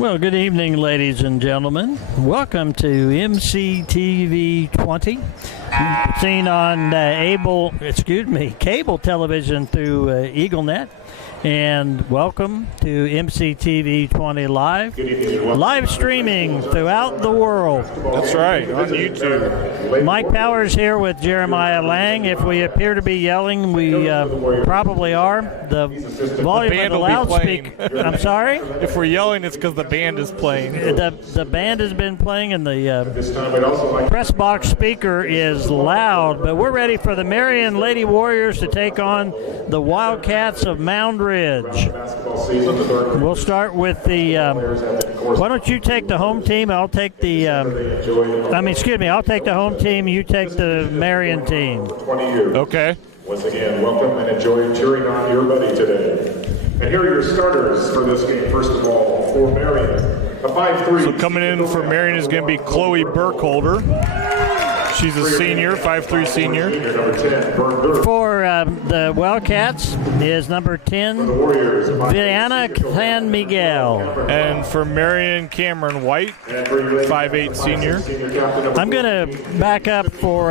Well, good evening, ladies and gentlemen. Welcome to mctv20, seen on cable television through EagleNet. And welcome to mctv20 live, live streaming throughout the world. That's right, on YouTube. Mike Powers here with Jeremiah Lang. If we appear to be yelling, we probably are. The volume of the loudspeaker. I'm sorry? If we're yelling, it's because the band is playing. The band has been playing, and the press box speaker is loud. But we're ready for the Marion Lady Warriors to take on the Wildcats of Moundridge. We'll start with the. Why don't you take the home team? I'll take the. I'll take the home team. You take the Marion team. Okay. Once again, welcome and enjoy cheering on your buddy today. And here are your starters for this game. First of all, for Marion, a 5'3". So coming in for Marion is going to be Chloe Burkholder. She's a senior, 5'3" senior. For the Wildcats is number 10, Viana San Miguel. And for Marion, Cameron White, 5'8" senior. I'm going to back up for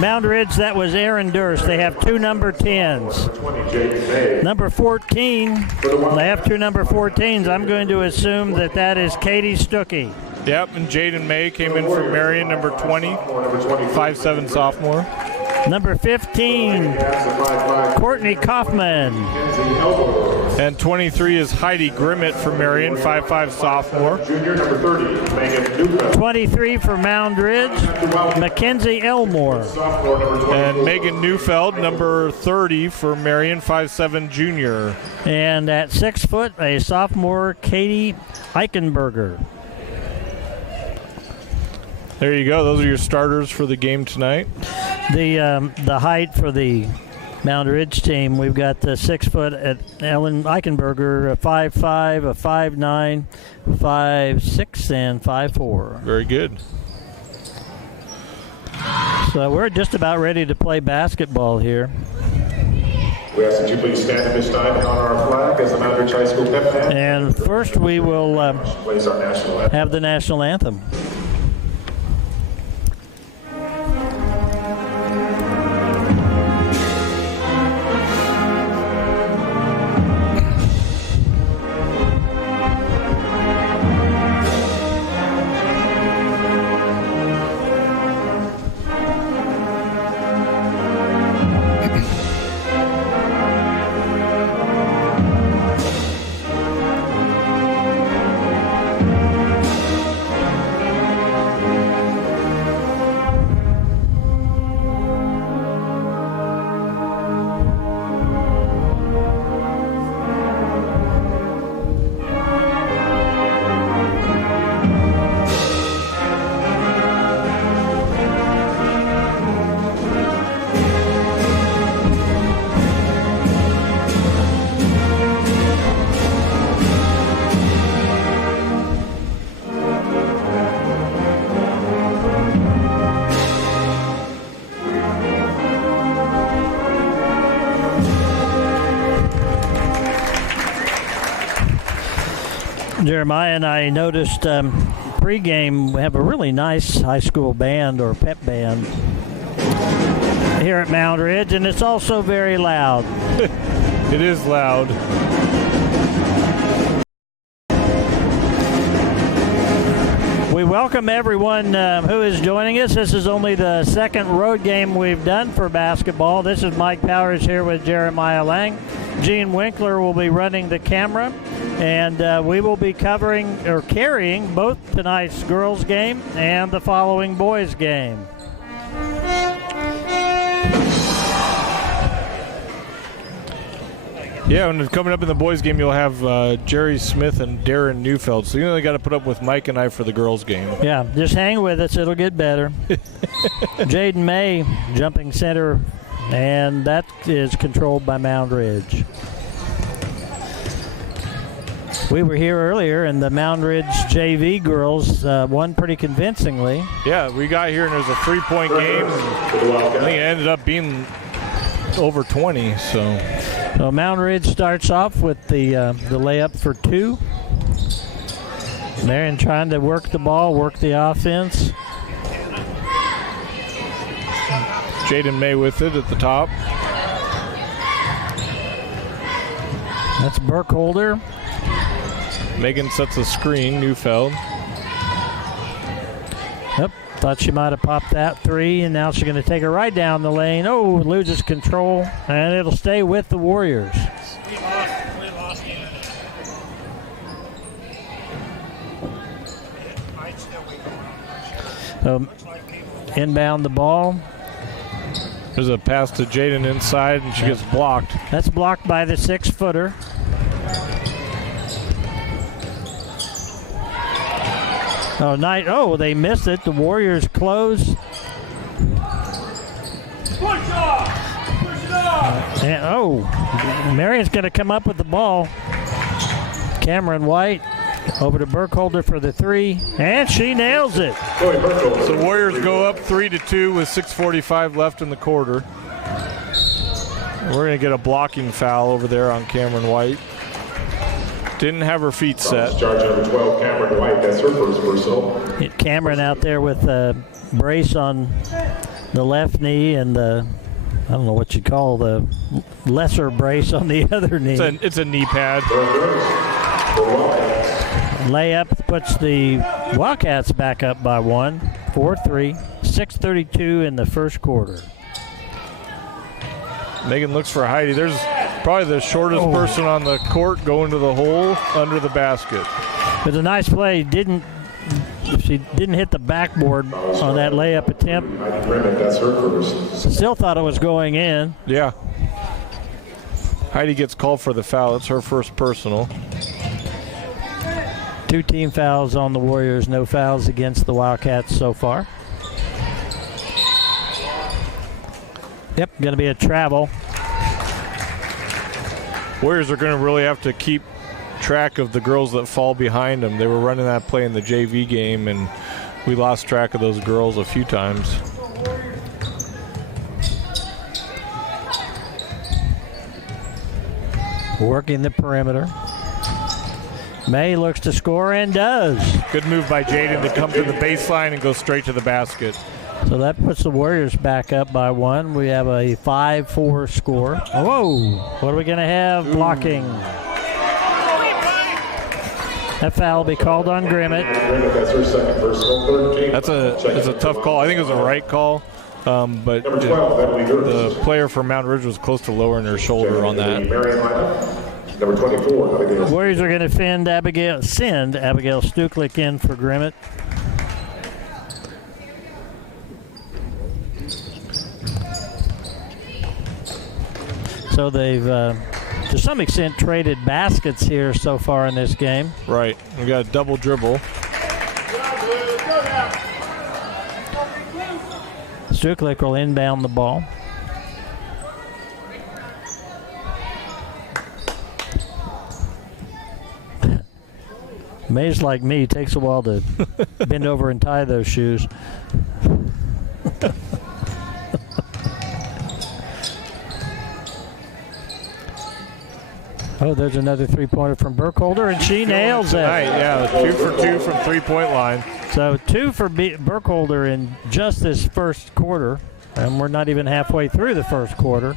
Moundridge. That was Aaron Durst. They have two number 10s. Number 14, they have two number 14s. I'm going to assume that is Katie Stuckey. Yep, and Jaden May came in from Marion, number 20, 5'7" sophomore. Number 15, Courtney Kaufman. And 23 is Heidi Grimmett from Marion, 5'5" sophomore. 23 for Moundridge, Mackenzie Elmore. And Megan Neufeld, number 30 for Marion, 5'7" junior. And at 6 foot, a sophomore, Katie Eichenberger. There you go. Those are your starters for the game tonight. The height for the Moundridge team, we've got the 6 foot at Ellen Eichenberger, a 5'5", a 5'9", 5'6", and 5'4". Very good. So we're just about ready to play basketball here. We ask that you please stand at this time and honor our flag as the Moundridge High School pep band. And first we will plays our national anthem. have the national anthem. Jeremiah and I noticed pregame we have a really nice high school band or pep band here at Moundridge, and it's also very loud. It is loud. We welcome everyone who is joining us. This is only the second road game we've done for basketball. This is Mike Powers here with Jeremiah Lang. Gene Winkler will be running the camera, and we will be carrying both tonight's girls game and the following boys game. Yeah, and coming up in the boys' game, you'll have Jerry Smith and Darren Neufeld. So you only got to put up with Mike and I for the girls' game. Yeah, just hang with us. It'll get better. Jaden May, jumping center, and that is controlled by Moundridge. We were here earlier, and the Moundridge JV girls won pretty convincingly. Yeah, we got here, and it was a 3-point game. I think it ended up being over 20, so. So Moundridge starts off with the layup for two. Marion trying to work the ball, work the offense. Jaden May with it at the top. That's Burkholder. Megan sets a screen, Neufeld. Yep, thought she might have popped that three, and now she's going to take it right down the lane. Oh, loses control, and it'll stay with the Warriors. We lost Inbound the ball. There's a pass to Jaden inside, and she gets blocked. That's blocked by the 6-footer. Oh, they missed it. The Warriors close. Push off! And Marion's going to come up with the ball. Cameron White over to Burkholder for the three, and she nails it. So Warriors go up 3-2 with 6:45 left in the quarter. We're going to get a blocking foul over there on Cameron White. Didn't have her feet set. Charge number 12, Cameron White. That's her first personal. Hit Cameron out there with a brace on the left knee and the, I don't know what you call the lesser brace on the other knee. It's a knee pad. Layup puts the Wildcats back up by 1, 4-3, 6:32 in the first quarter. Megan looks for Heidi. There's probably the shortest person on the court going to the hole under the basket. It was a nice play. She didn't hit the backboard on that layup attempt. That's her first. Still thought it was going in. Yeah. Heidi gets called for the foul. It's her first personal. 2 team fouls on the Warriors, no fouls against the Wildcats so far. Yep, going to be a travel. Warriors are going to really have to keep track of the girls that fall behind them. They were running that play in the JV game, and we lost track of those girls a few times. Working the perimeter. May looks to score and does. Good move by Jaden to come to the baseline and go straight to the basket. So that puts the Warriors back up by 1. We have a 5-4 score. Whoa! What are we going to have? Blocking. That foul will be called on Grimmett. That's her second personal. That's a tough call. I think it was a right call, but the player from Moundridge was close to lowering her shoulder on that. Marion, number 24. Warriors are going to send Abigail Stuklik in for Grimmett. So they've, to some extent, traded baskets here so far in this game. Right. We got a double dribble. Stuklik will inbound the ball. Maze like me takes a while to bend over and tie those shoes. Oh, there's another three-pointer from Burkholder, and she nails it. Right, yeah, 2 for 2 from three-point line. So 2 for Burkholder in just this first quarter, and we're not even halfway through the first quarter.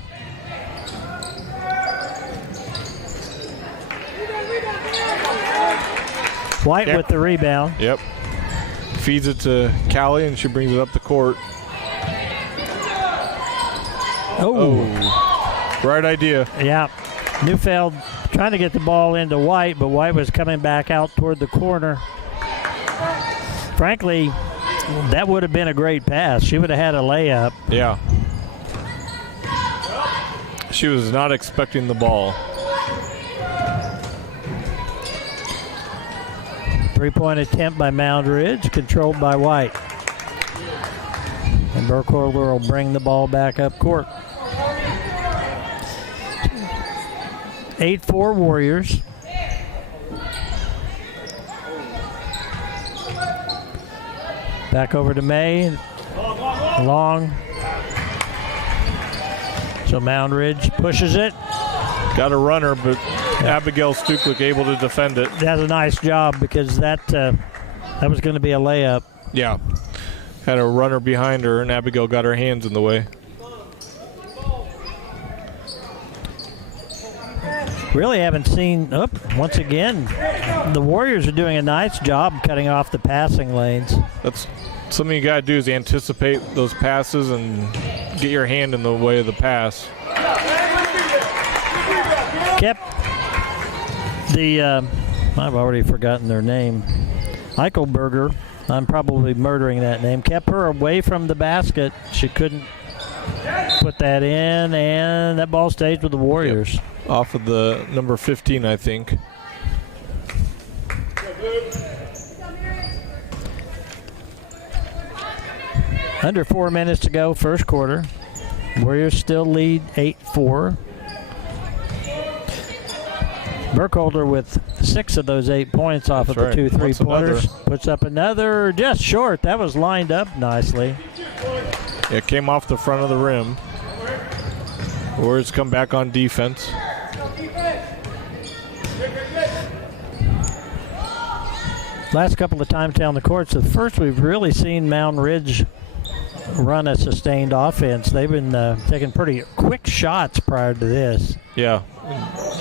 White with the rebound. Yep. Feeds it to Callie, and she brings it up the court. Oh. Right idea. Yeah. Neufeld trying to get the ball into White, but White was coming back out toward the corner. Frankly, that would have been a great pass. She would have had a layup. Yeah. She was not expecting the ball. 3-point attempt by Moundridge, controlled by White. And Burkholder will bring the ball back up court. 8-4 Warriors. Back over to May. Long. So Moundridge pushes it. Got a runner, but Abigail Stuklik able to defend it. That's a nice job because that was going to be a layup. Yeah. Had a runner behind her, and Abigail got her hands in the way. Really haven't seen, once again, the Warriors are doing a nice job cutting off the passing lanes. That's something you got to do is anticipate those passes and get your hand in the way of the pass. Kept the, I've already forgotten their name, Eichelberger, I'm probably murdering that name, kept her away from the basket. She couldn't put that in, and that ball stays with the Warriors. Yep. Off of the number 15, I think. Under 4 minutes to go, first quarter. Warriors still lead 8-4. Burkholder with 6 of those 8 points off of the 2 3-pointers. Puts up another just short. That was lined up nicely. It came off the front of the rim. Warriors come back on defense. Last couple of times down the court, so first we've really seen Moundridge run a sustained offense. They've been taking pretty quick shots prior to this. Yeah,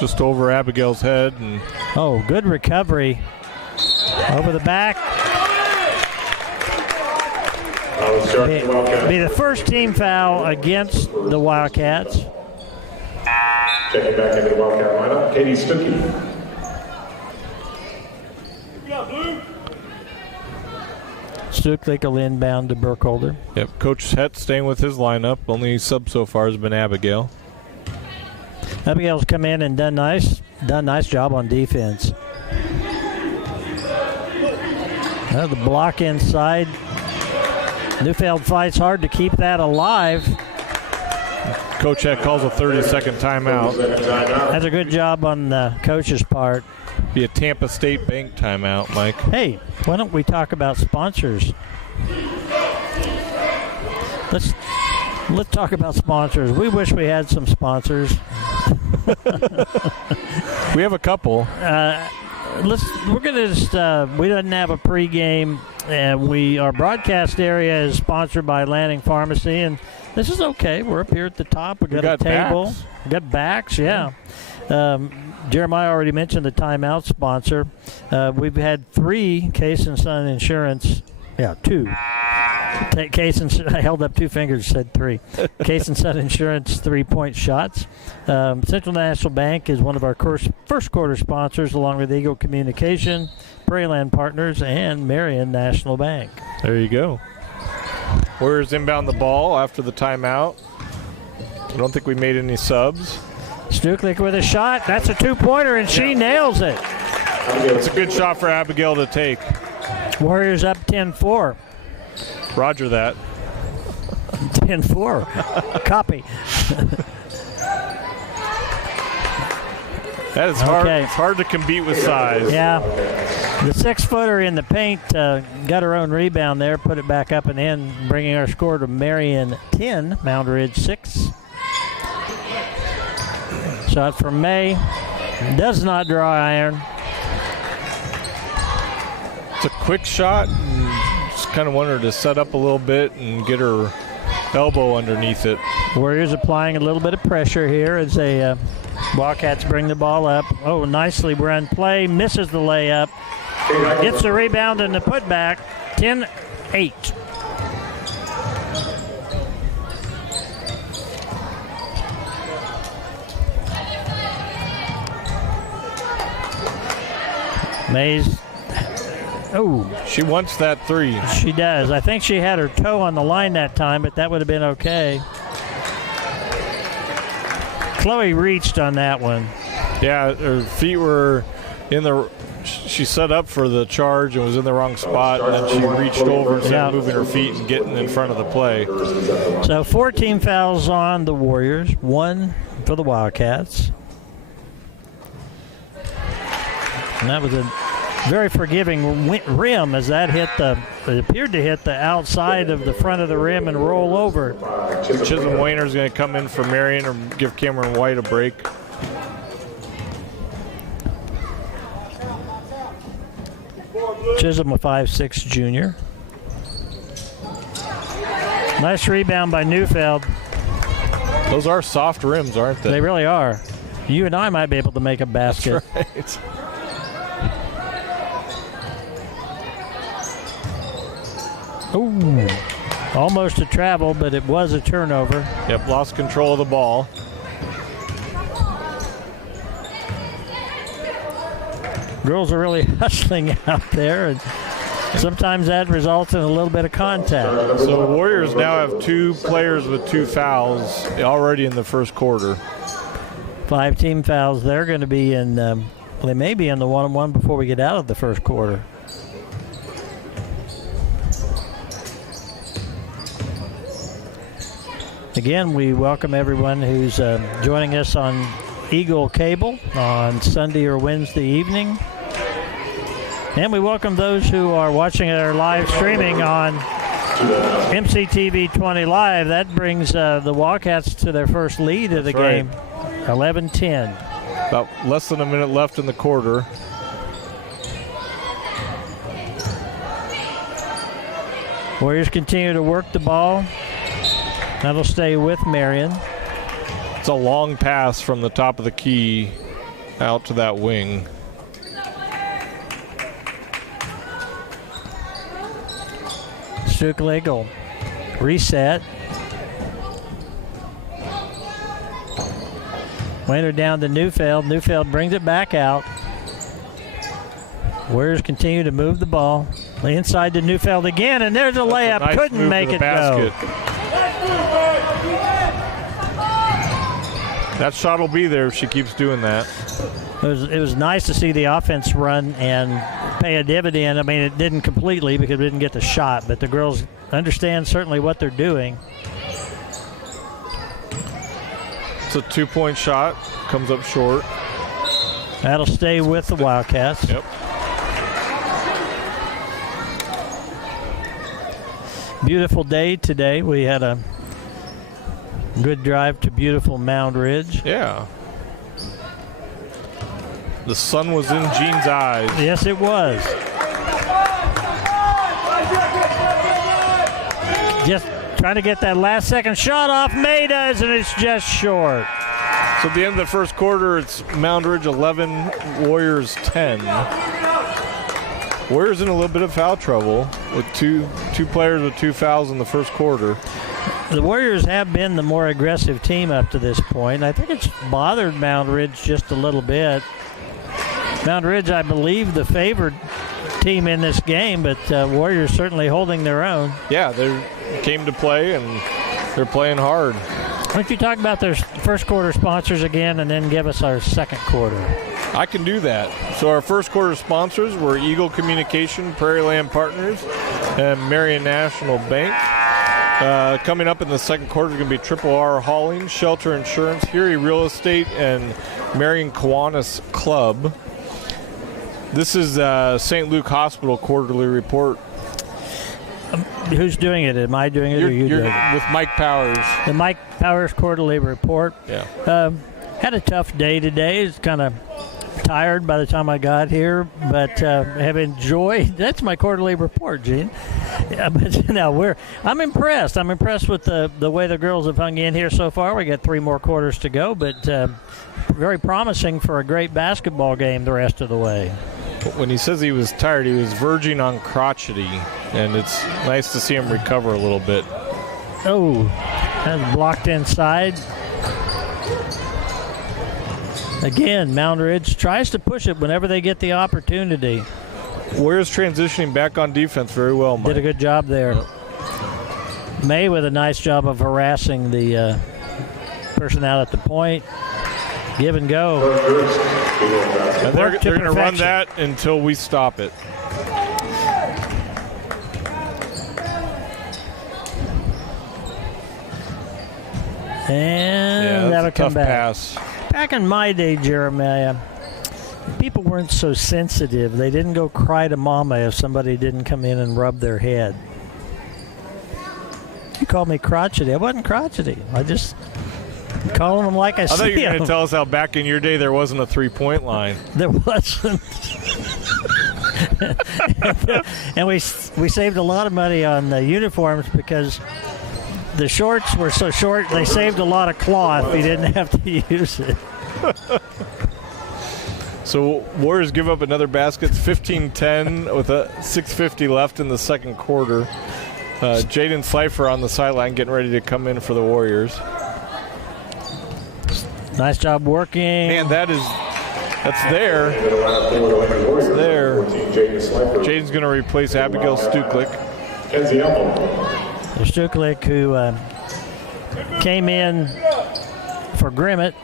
just over Abigail's head. And oh, good recovery. Over the back. Be the first team foul against the Wildcats. Checking back into the Wildcat lineup, Katie Stuckey. Stuklik will inbound to Burkholder. Yep, Coach Het staying with his lineup. Only sub so far has been Abigail. Abigail's come in and done nice job on defense. The block inside. Neufeld fights hard to keep that alive. Coach Het calls a 30-second timeout. That's a good job on the coach's part. Be a Tampa State Bank timeout, Mike. Hey, why don't we talk about sponsors? Let's talk about sponsors. We wish we had some sponsors. We have a couple. We're gonna just we didn't have a pregame, and our broadcast area is sponsored by Lanning Pharmacy, and this is okay. We're up here at the top. We got a table. Backs. We got backs, yeah. Jeremiah already mentioned the timeout sponsor. We've had 3 Case and Son Insurance. Yeah, 2. I held up 2 fingers, said 3. Case and Son Insurance 3-point shots. Central National Bank is one of our first quarter sponsors, along with Eagle Communication, Prairieland Partners, and Marion National Bank. There you go. Warriors inbound the ball after the timeout. I don't think we made any subs. Stuklik with a shot. That's a 2-pointer, and she nails it. It's a good shot for Abigail to take. Warriors up 10-4. Roger that. 10-4. Copy. That is hard. Okay. It's hard to compete with size. Yeah. The 6-footer in the paint got her own rebound there, put it back up and in, bringing our score to Marion 10, Moundridge 6. Shot from May. Does not draw iron. It's a quick shot. Just kind of want her to set up a little bit and get her elbow underneath it. Warriors applying a little bit of pressure here as they Wildcats bring the ball up. Oh, nicely run play. Misses the layup. Gets the rebound and the putback. 10-8. Mays. Oh. She wants that 3. She does. I think she had her toe on the line that time, but that would have been okay. Chloe reached on that one. Yeah, her feet were in the... She set up for the charge and was in the wrong spot, and then she reached over instead of moving her feet and getting in front of the play. So 14 fouls on the Warriors, 1 for the Wildcats. And that was a very forgiving rim as that it appeared to hit the outside of the front of the rim and roll over. Chisholm Wayner's going to come in for Marion or give Cameron White a break. Chisholm, a 5'6" junior. Nice rebound by Neufeld. Those are soft rims, aren't they? They really are. You and I might be able to make a basket. That's right. Ooh, almost a travel, but it was a turnover. Yep, lost control of the ball. Girls are really hustling out there, and sometimes that results in a little bit of contact. So the Warriors now have 2 players with 2 fouls already in the first quarter. 5 team fouls. They're going to be in, they may be in the one-on-one before we get out of the first quarter. Again, we welcome everyone who's joining us on Eagle Cable on Sunday or Wednesday evening. And we welcome those who are watching our live streaming on mctv20live. That brings the Wildcats to their first lead of the game, 11-10. About less than a minute left in the quarter. Warriors continue to work the ball. That'll stay with Marion. It's a long pass from the top of the key out to that wing. Stukelig will reset. Winter down to Neufeld. Neufeld brings it back out. Warriors continue to move the ball. Inside to Neufeld again, and there's a layup. Nice Couldn't make it go. That shot will be there if she keeps doing that. It was nice to see the offense run and pay a dividend. I mean, it didn't completely because we didn't get the shot, but the girls understand certainly what they're doing. It's a 2-point shot. Comes up short. That'll stay with the Wildcats. Yep. Beautiful day today. We had a good drive to beautiful Moundridge. Yeah. The sun was in Jean's eyes. Yes, it was. Just trying to get that last second shot off. Maydoes, and it's just short. So at the end of the first quarter, it's Moundridge 11, Warriors 10. Warriors in a little bit of foul trouble with two players with 2 fouls in the first quarter. The Warriors have been the more aggressive team up to this point. I think it's bothered Moundridge just a little bit. Moundridge, I believe, the favored team in this game, but Warriors certainly holding their own. Yeah, they came to play, and they're playing hard. Why don't you talk about their first quarter sponsors again and then give us our second quarter? I can do that. So our first quarter sponsors were Eagle Communication, Prairie Land Partners, and Marion National Bank. Coming up in the second quarter is going to be Triple R Hauling, Shelter Insurance, Huey Real Estate, and Marion Kiwanis Club. This is St. Luke Hospital quarterly report. Who's doing it? Am I doing it or you doing it? With Mike Powers. The Mike Powers quarterly report. Yeah. Had a tough day today. It's kind of tired by the time I got here, but have enjoyed. That's my quarterly report, Gene. Yeah, but now I'm impressed. I'm impressed with the way the girls have hung in here so far. We got 3 more quarters to go, but very promising for a great basketball game the rest of the way. When he says he was tired, he was verging on crotchety, and it's nice to see him recover a little bit. Oh, that's blocked inside. Again, Moundridge tries to push it whenever they get the opportunity. Warriors transitioning back on defense very well, Mike. Did a good job there. May with a nice job of harassing the person out at the point. Give and go. And they're going to run that until we stop it. And that'll come back. Pass. Back in my day, Jeremiah, people weren't so sensitive. They didn't go cry to mama if somebody didn't come in and rub their head. You called me crotchety. I wasn't crotchety. I just calling them like I see them. I thought you were going to tell us how back in your day there wasn't a 3-point line. There wasn't. And we saved a lot of money on the uniforms because the shorts were so short, they saved a lot of cloth. You didn't have to use it. So Warriors give up another basket, 15-10 with a 6:50 left in the second quarter. Jaden Slifer on the sideline getting ready to come in for the Warriors. Nice job working. Man, that's there. It's there. Jaden's going to replace Abigail Stuklik. Stuklik, who came in for Grimmett.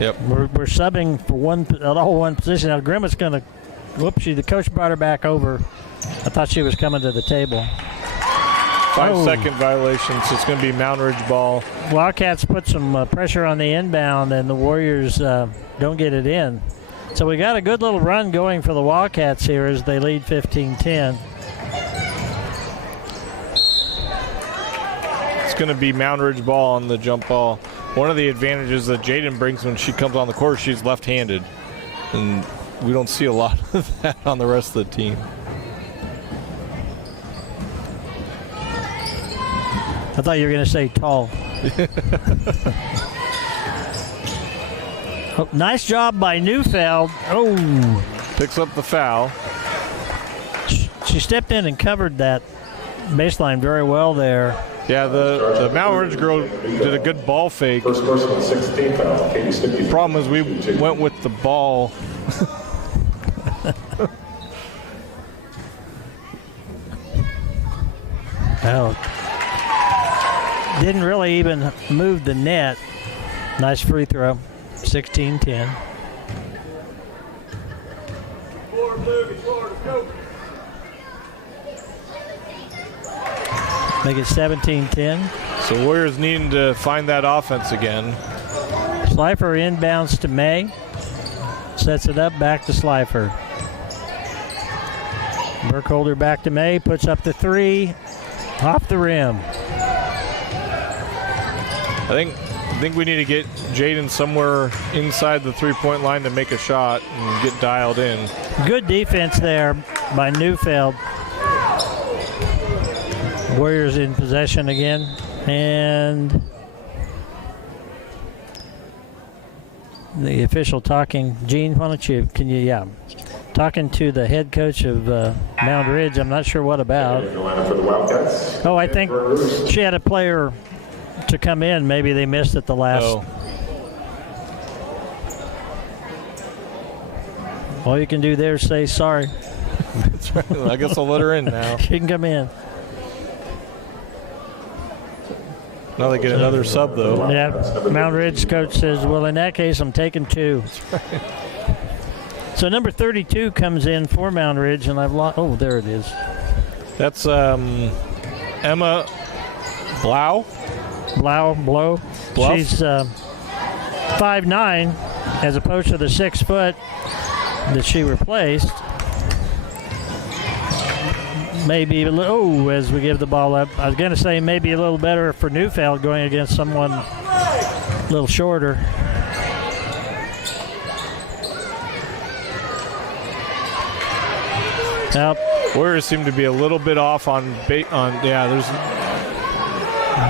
Yep. We're subbing for one position. Now Grimmett's going to, the coach brought her back over. I thought she was coming to the table. 5-second violation, so it's going to be Moundridge ball. Wildcats put some pressure on the inbound, and the Warriors don't get it in. So we got a good little run going for the Wildcats here as they lead 15-10. It's going to be Moundridge ball on the jump ball. One of the advantages that Jaden brings when she comes on the court, she's left-handed. And we don't see a lot of that on the rest of the team. I thought you were going to say tall. Oh, nice job by Neufeld. Oh. Picks up the foul. She stepped in and covered that baseline very well there. Yeah, the Moundridge girl did a good ball fake. First personal 16 foul. Katie Sticky. Problem is we went with the ball. Oh. Didn't really even move the net. Nice free throw. 16-10. Make it 17-10. So Warriors needing to find that offense again. Slifer inbounds to May. Sets it up, back to Slifer. Burkholder back to May, puts up the three. Off the rim. I think we need to get Jaden somewhere inside the three-point line to make a shot and get dialed in. Good defense there by Neufeld. Warriors in possession again. And the official talking. Gene, why don't you, talking to the head coach of Moundridge. I'm not sure what about. Oh, I think she had a player to come in. Maybe they missed it the last. Oh. All you can do there is say sorry. That's right. I guess I'll let her in now. She can come in. Now they get another sub, though. Yeah, Moundridge coach says, well, in that case, I'm taking two. So number 32 comes in for Moundridge, and I've lost. Oh, there it is. That's Emma Blau. Blow. She's 5'9", as opposed to the 6 foot that she replaced. Maybe a little, as we give the ball up. I was going to say maybe a little better for Neufeld going against someone a little shorter. Now, Warriors seem to be a little bit off on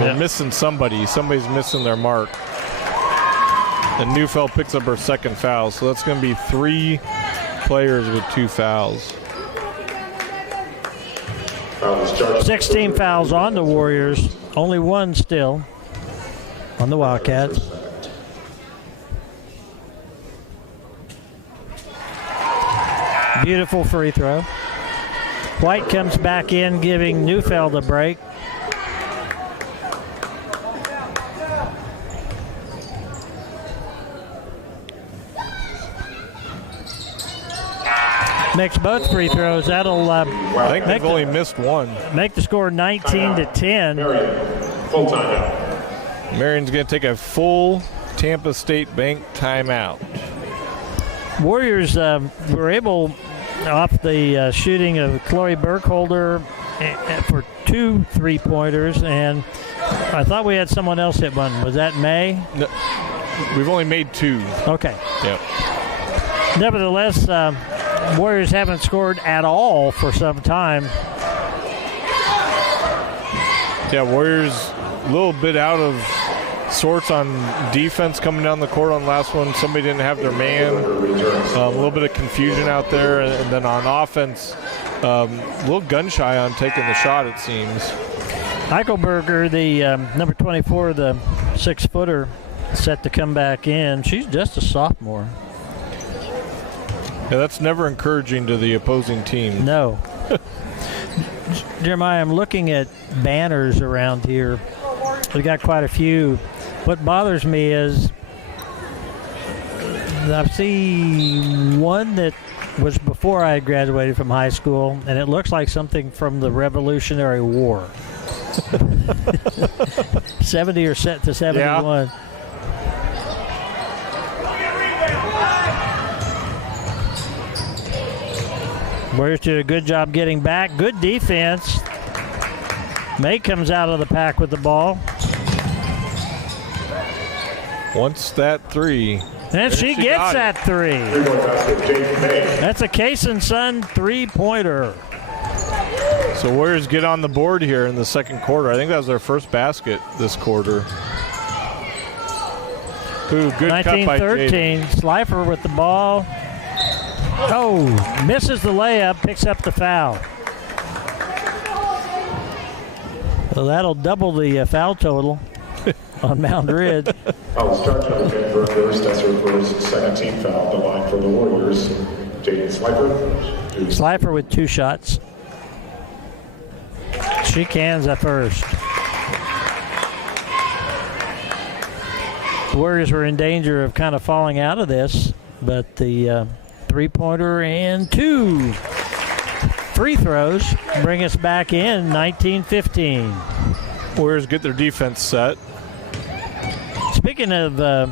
they're missing somebody. Somebody's missing their mark. And Neufeld picks up her second foul, so that's going to be 3 players with 2 fouls. 16 fouls on the Warriors. Only 1 still on the Wildcats. Beautiful free throw. White comes back in, giving Neufeld a break. Makes both free throws. That'll I think they've only missed 1. Make the score 19-10. Marion, full timeout. Marion's going to take a full Tampa State Bank timeout. Warriors were able, off the shooting of Chloe Burkholder for 2 3-pointers, and I thought we had someone else hit one. Was that May? No, we've only made 2. Okay. Yep. Nevertheless, Warriors haven't scored at all for some time. Yeah, Warriors a little bit out of sorts on defense coming down the court on the last one. Somebody didn't have their man. A little bit of confusion out there. And then on offense, a little gun shy on taking the shot, it seems. Eichelberger, the number 24, the 6-footer, set to come back in. She's just a sophomore. Yeah, that's never encouraging to the opposing team. No. Jeremiah, I'm looking at banners around here. We got quite a few. What bothers me is I see one that was before I graduated from high school, and it looks like something from the Revolutionary War. 70 or set to 71. Yeah. Warriors did a good job getting back. Good defense. May comes out of the pack with the ball. Once that three. And she gets that three. That's a Case and Son three-pointer. So Warriors get on the board here in the second quarter. I think that was their first basket this quarter. Ooh, good cut by Jaden. 19-13. Slifer with the ball. Oh, misses the layup, picks up the foul. So that'll double the foul total on Moundridge. Foul starts number 10 for Warriors. That's her first second team foul at the line for the Warriors. Jaden Slifer. Slifer with 2 shots. She cans at first. The Warriors were in danger of kind of falling out of this, but the three-pointer and 2 free throws bring us back in 19-15. Warriors get their defense set. Speaking of the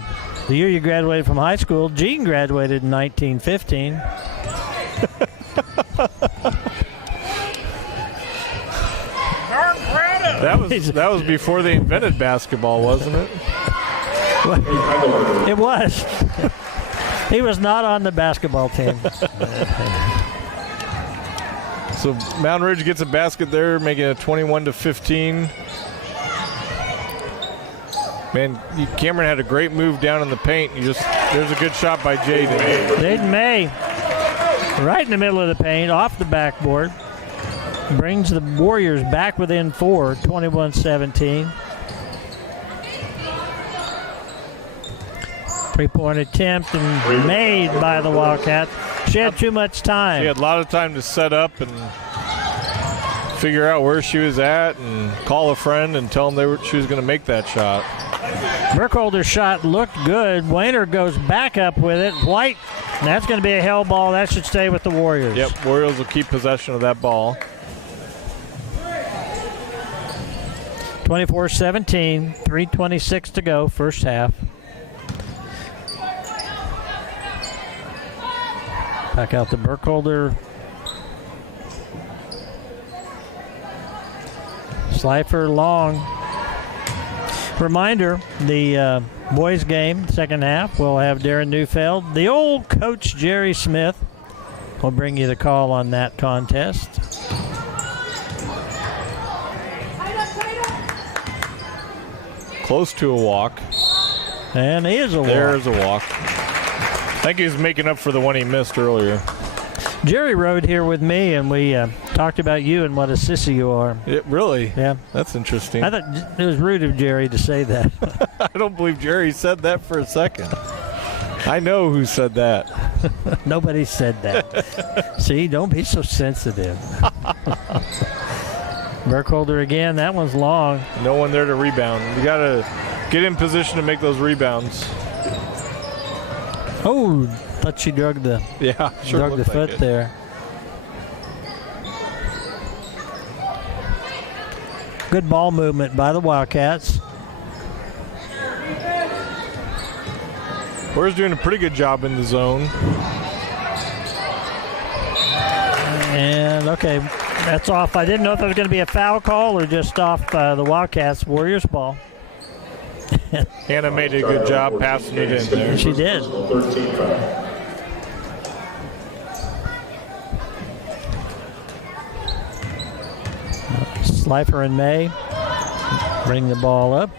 year you graduated from high school, Gene graduated in 1915. That was before they invented basketball, wasn't it? It was. He was not on the basketball team. So Moundridge gets a basket there, making it 21-15. Man, Cameron had a great move down in the paint. There's a good shot by Jaden. Jaden May, right in the middle of the paint, off the backboard. Brings the Warriors back within 4, 21-17. Three-point attempt and made by the Wildcats. She had too much time. She had a lot of time to set up and figure out where she was at and call a friend and tell them she was going to make that shot. Burkholder's shot looked good. Wayner goes back up with it. White, that's going to be a hell ball. That should stay with the Warriors. Yep, Warriors will keep possession of that ball. 24-17, 3:26 to go, first half. Back out to Burkholder. Slifer long. Reminder, the boys game, second half, we'll have Darren Neufeld. The old coach, Jerry Smith, will bring you the call on that contest. Close to a walk. And he is a walk. There's a walk. I think he's making up for the one he missed earlier. Jerry rode here with me, and we talked about you and what a sissy you are. Really? Yeah. That's interesting. I thought it was rude of Jerry to say that. I don't believe Jerry said that for a second. I know who said that. Nobody said that. See, don't be so sensitive. Burkholder again. That one's long. No one there to rebound. You got to get in position to make those rebounds. Oh, thought she drug the drug the foot like there. Good ball movement by the Wildcats. Warriors doing a pretty good job in the zone. And okay, that's off. I didn't know if it was going to be a foul call or just off the Wildcats Warriors ball. Hannah made a good job passing it in there. She did. Slifer and May bring the ball up.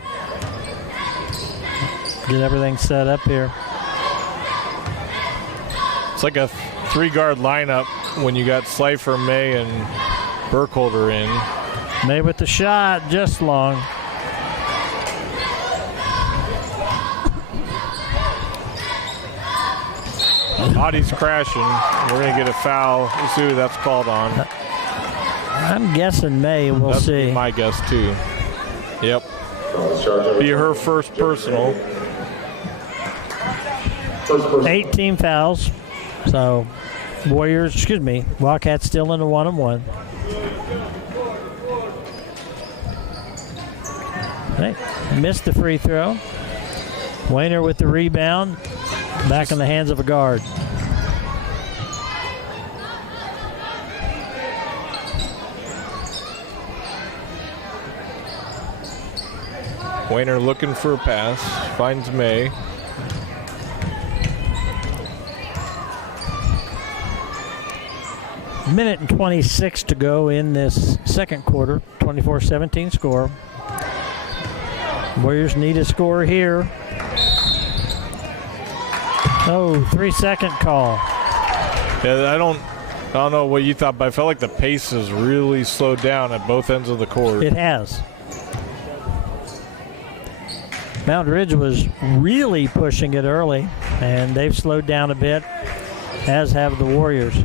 Get everything set up here. It's like a 3-guard lineup when you got Slifer, May, and Burkholder in. May with the shot, just long. Body's crashing. We're going to get a foul. We'll see who that's called on. I'm guessing May. We'll That'd see. be my guess, too. Yep. Be her first personal. 18 fouls. So, Wildcats still in a 1-on-1. Hey, missed the free throw. Wayner with the rebound. Back in the hands of a guard. Wayner looking for a pass. Finds May. Minute and 26 to go in this second quarter. 24-17 score. Warriors need a score here. Oh, 3-second call. Yeah, I don't know what you thought, but I felt like the pace has really slowed down at both ends of the court. It has. Moundridge was really pushing it early, and they've slowed down a bit, as have the Warriors.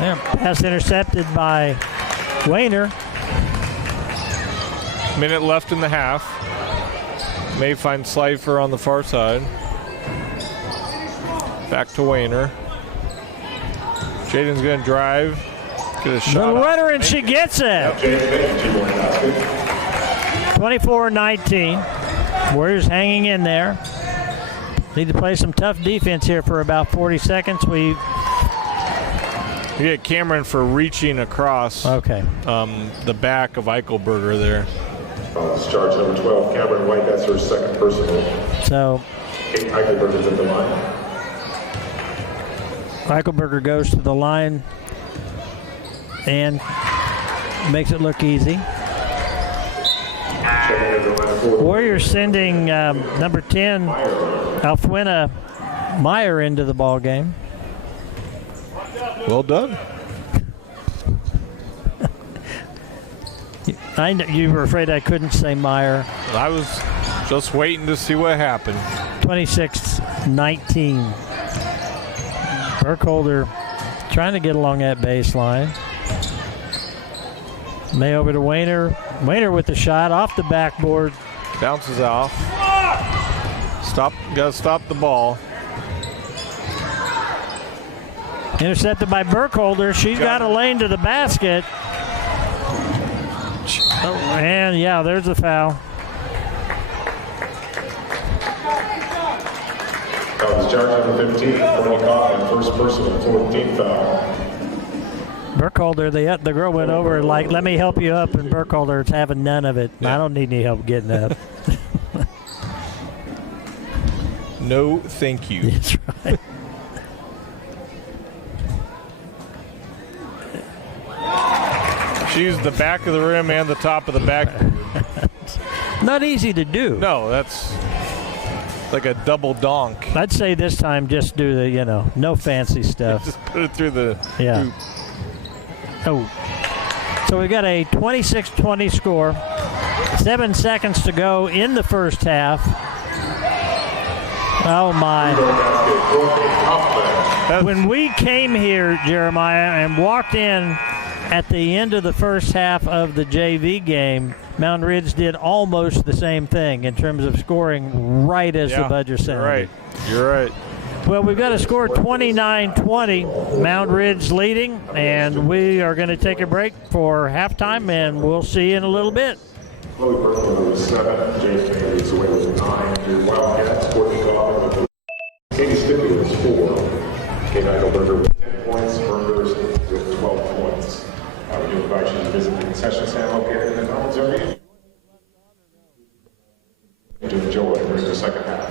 Yeah, pass intercepted by Wayner. Minute left in the half. May find Slifer on the far side. Back to Wayner. Jaden's going to drive. Get a shot. The runner, and she gets it. 24-19. Warriors hanging in there. Need to play some tough defense here for about 40 seconds. You get Cameron for reaching across the back of Eichelberger there. Charge number 12, Cameron White. That's her second personal. So Eichelberger's at the line. Eichelberger goes to the line and makes it look easy. Warriors sending number 10, Alfwina Meyer, into the ball game. Well done. You were afraid I couldn't say Meyer. I was just waiting to see what happened. 26-19. Burkholder trying to get along that baseline. May over to Wayner. Wayner with the shot off the backboard. Bounces off. Got to stop the ball. Intercepted by Burkholder. She's got a lane to the basket. Oh, and yeah, there's a foul. That was charge number 15, Courtney Kaufman, first personal, 14th foul. Burkholder, the girl went over and like, let me help you up, and Burkholder's having none of it. Yeah. I don't need any help getting up. No, thank you. That's right. She used the back of the rim and the top of the back. Not easy to do. No, that's like a double donk. I'd say this time just do the, no fancy stuff. Just put it through the hoop. Oh. So we got a 26-20 score. 7 seconds to go in the first half. Oh, my. When we came here, Jeremiah, and walked in at the end of the first half of the JV game, Moundridge did almost the same thing in terms of scoring right as the buzzer sounded. You're right. Well, we've got a score 29-20, Moundridge leading, and we are going to take a break for halftime, and we'll see you in a little bit. Chloe Burkholder with 7, James May leads away with 9. Your Wildcats, Courtney Kaufman with 3. Katie Stippy with 4. Kate Eichelberger with 10 points. Burgers with 12 points. We do invite you to visit the concession stand located in the Commons area to enjoy during the second half.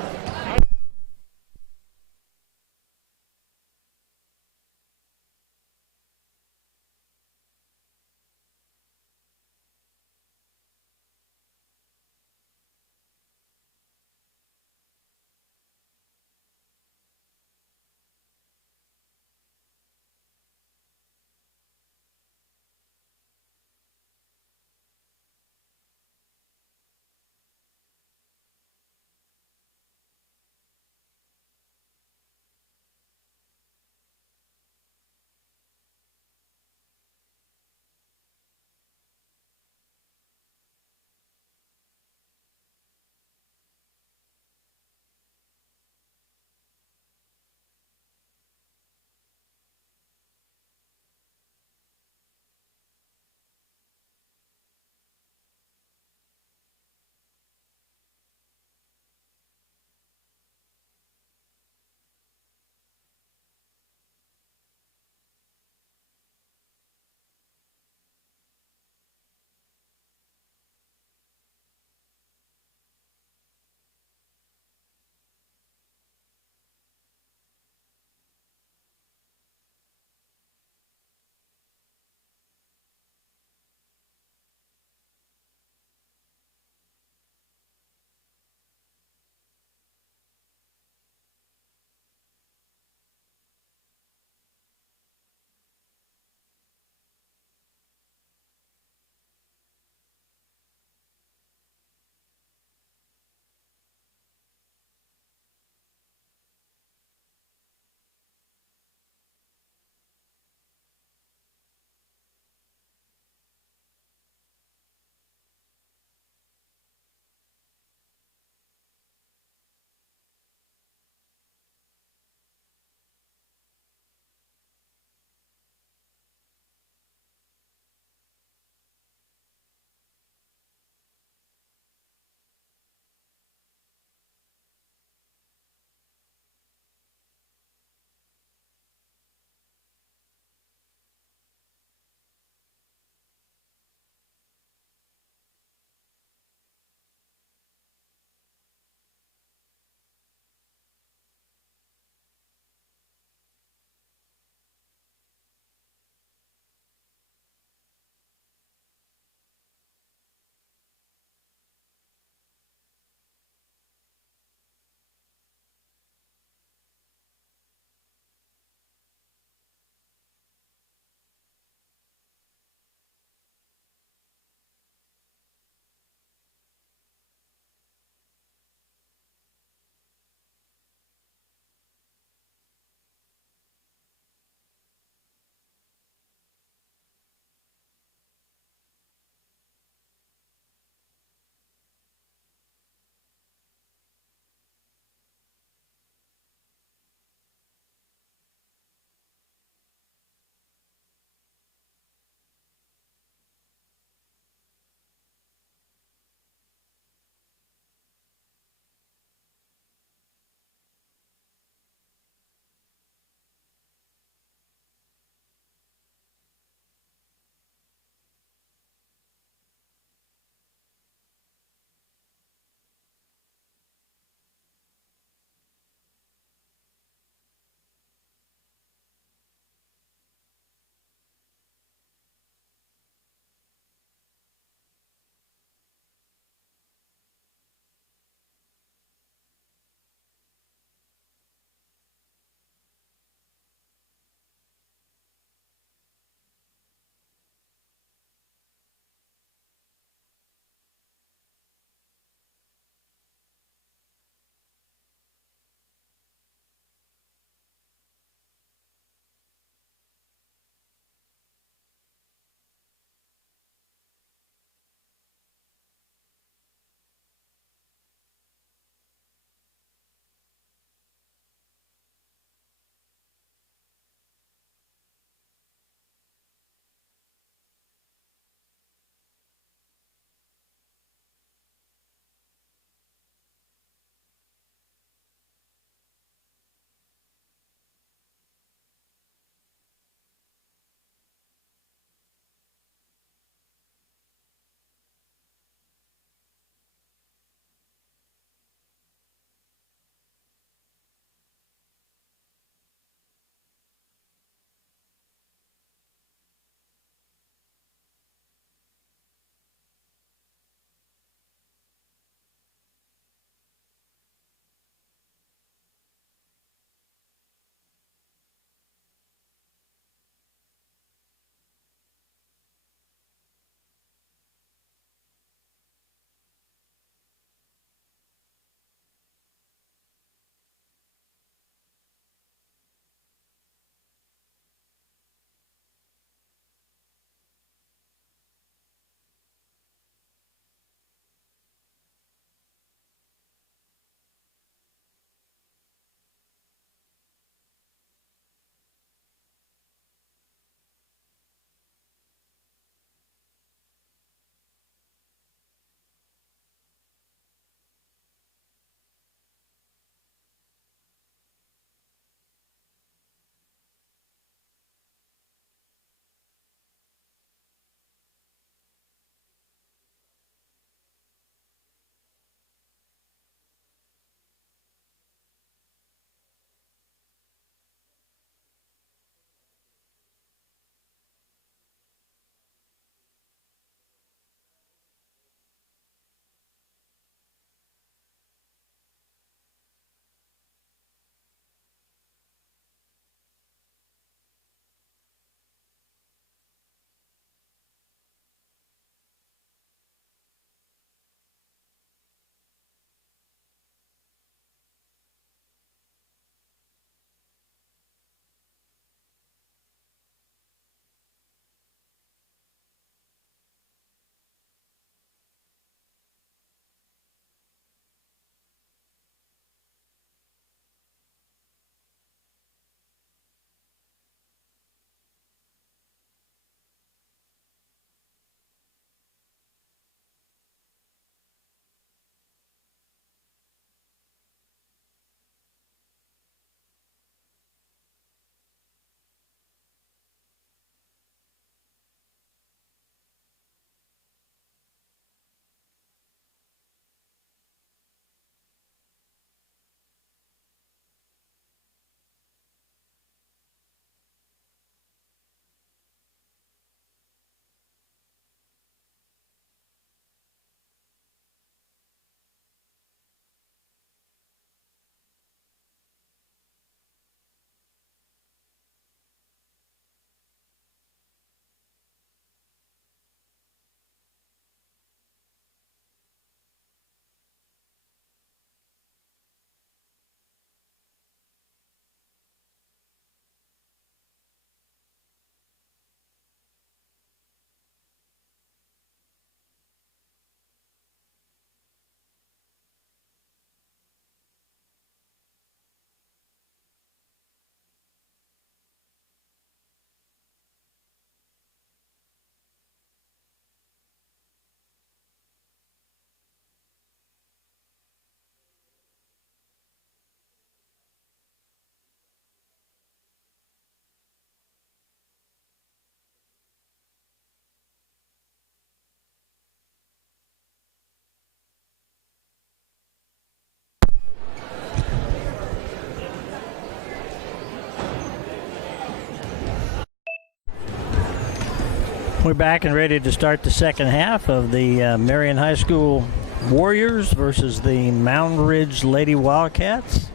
We're back and ready to start the second half of the Marion High School Warriors versus the Moundridge Lady Wildcats.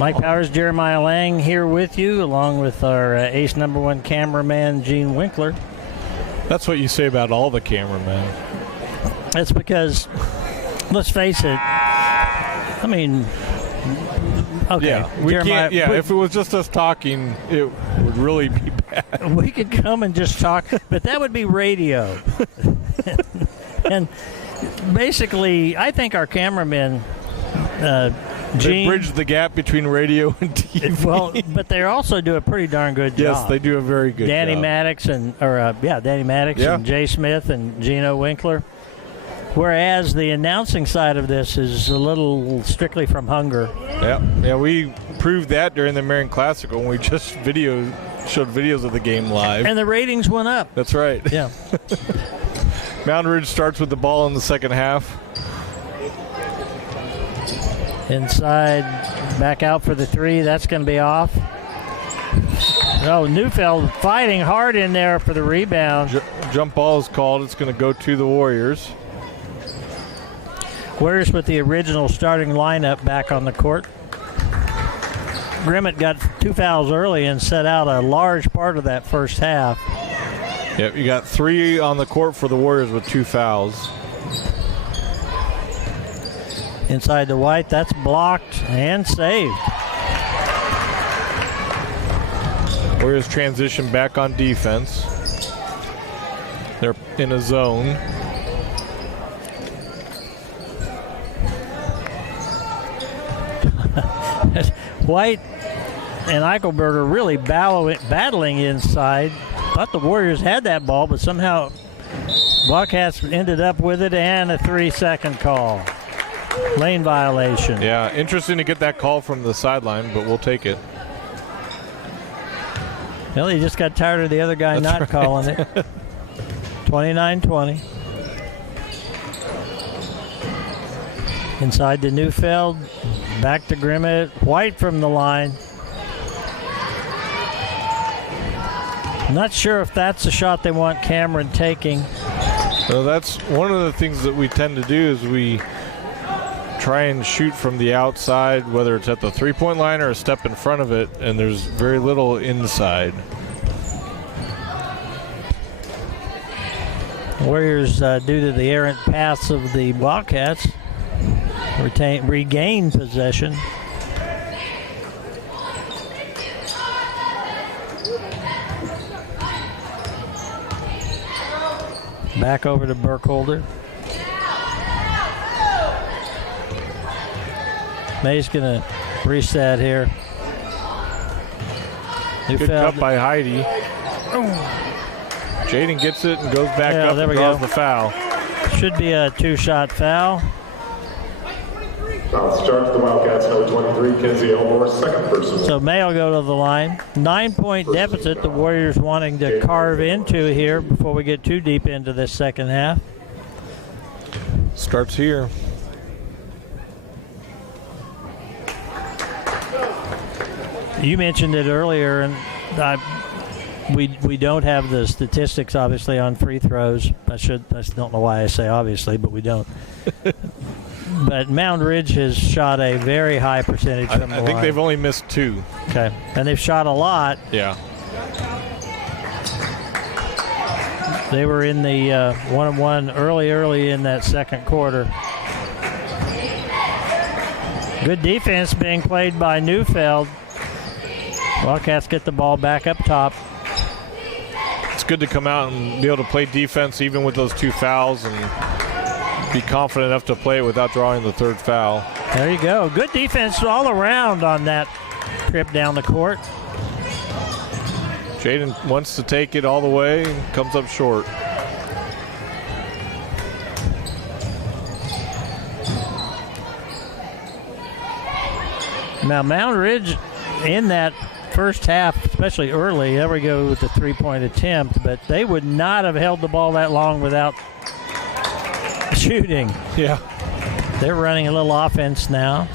Mike Powers, Jeremiah Lang here with you, along with our ace #1 cameraman, Gene Winkler. That's what you say about all the cameramen. That's because, let's face it, I mean, okay. Yeah, we can't. Yeah, if it was just us talking, it would really be bad. We could come and just talk, but that would be radio. And basically, I think our cameramen, They bridge the gap between radio and TV. Well, but they also do a pretty darn good job. Yes, they do a very good Danny job. Maddox and Jay Smith and Gino Winkler. Whereas the announcing side of this is a little strictly from hunger. Yeah, we proved that during the Marion Classic when we just showed videos of the game live. And the ratings went up. That's right. Yeah. Moundridge starts with the ball in the second half. Inside, back out for the three. That's going to be off. Oh, Neufeld fighting hard in there for the rebound. Jump ball is called. It's going to go to the Warriors. Warriors with the original starting lineup back on the court. Grimmett got 2 fouls early and set out a large part of that first half. Yep, you got 3 on the court for the Warriors with 2 fouls. Inside to White, that's blocked and saved. Warriors transition back on defense. They're in a zone. White and Eichelberger really battling inside. Thought the Warriors had that ball, but somehow Wildcats ended up with it, and a 3-second call. Lane violation. Yeah, interesting to get that call from the sideline, but we'll take it. Well, he just got tired of the other guy not calling it. 29-20. Inside to Neufeld. Back to Grimmett. White from the line. Not sure if that's the shot they want Cameron taking. So that's one of the things that we tend to do is we try and shoot from the outside, whether it's at the three-point line or a step in front of it, and there's very little inside. Warriors, due to the errant paths of the Wildcats, regain possession. Back over to Burkholder. May's going to reset here. Good cut by Heidi. Jaden gets it and goes back up and draws the foul. Should be a 2-shot foul. Foul starts the Wildcats, number 23, Kenzie Elmore, second person. So May will go to the line. 9-point deficit the Warriors wanting to carve into here before we get too deep into this second half. Starts here. You mentioned it earlier, and we don't have the statistics, obviously, on free throws. I don't know why I say obviously, but we don't. But Moundridge has shot a very high percentage from the line. I think they've only missed 2. Okay, and they've shot a lot. Yeah. They were in the 1-on-1 early in that second quarter. Good defense being played by Neufeld. Wildcats get the ball back up top. It's good to come out and be able to play defense even with those 2 fouls and be confident enough to play it without drawing the 3rd foul. There you go. Good defense all around on that trip down the court. Jaden wants to take it all the way and comes up short. Now Moundridge in that first half, especially early, there we go with the 3-point attempt, but they would not have held the ball that long without shooting. Yeah. They're running a little offense now.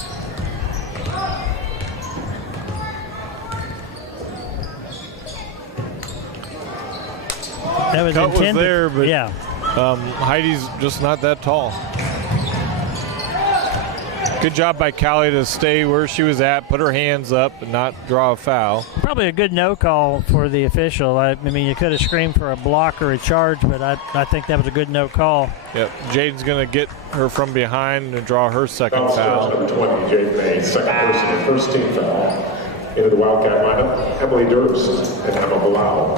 That was cut intended. was there, but yeah. Heidi's just not that tall. Good job by Callie to stay where she was at, put her hands up, and not draw a foul. Probably a good no call for the official. I mean, you could have screamed for a block or a charge, but I think that was a good no call. Yep, Jaden's going to get her from behind and draw her second foul. Number 20, Jaden May, second person, first team foul. Into the Wildcat lineup, Emily Durst and Emma Blau.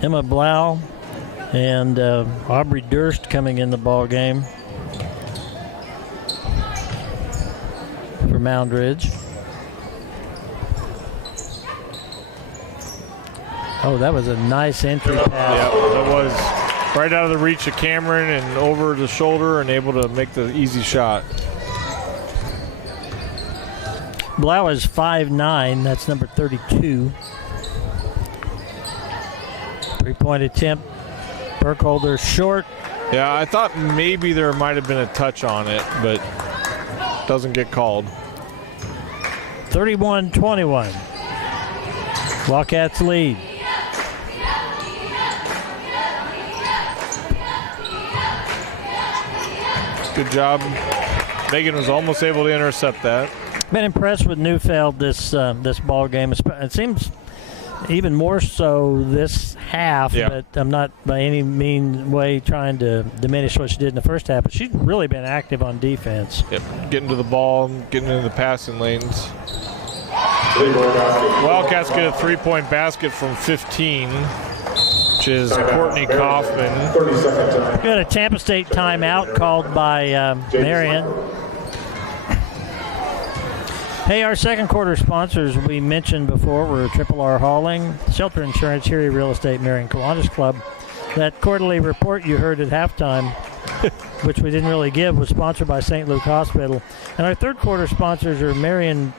Emma Blau and Aubrey Durst coming in the ball game for Moundridge. Oh, that was a nice entry pass. Yeah, that was right out of the reach of Cameron and over the shoulder and able to make the easy shot. Blau is 5'9", that's number 32. Three-point attempt. Burkholder short. Yeah, I thought maybe there might have been a touch on it, but doesn't get called. 31-21. Wildcats lead. Good job. Megan was almost able to intercept that. Been impressed with Neufeld this ball game. It seems even more so this half, yeah. But I'm not by any mean way trying to diminish what she did in the first half, but she's really been active on defense. Yep, getting to the ball, getting into the passing lanes. Wildcats get a three-point basket from 15, which is Courtney Kaufman. We got a Tampa State timeout called by Marion. Hey, our second quarter sponsors we mentioned before were Triple R Hauling, Shelter Insurance, Erie Real Estate, Marion Kiwanis Club. That quarterly report you heard at halftime, which we didn't really give, was sponsored by St. Luke Hospital. And our third quarter sponsors are Marion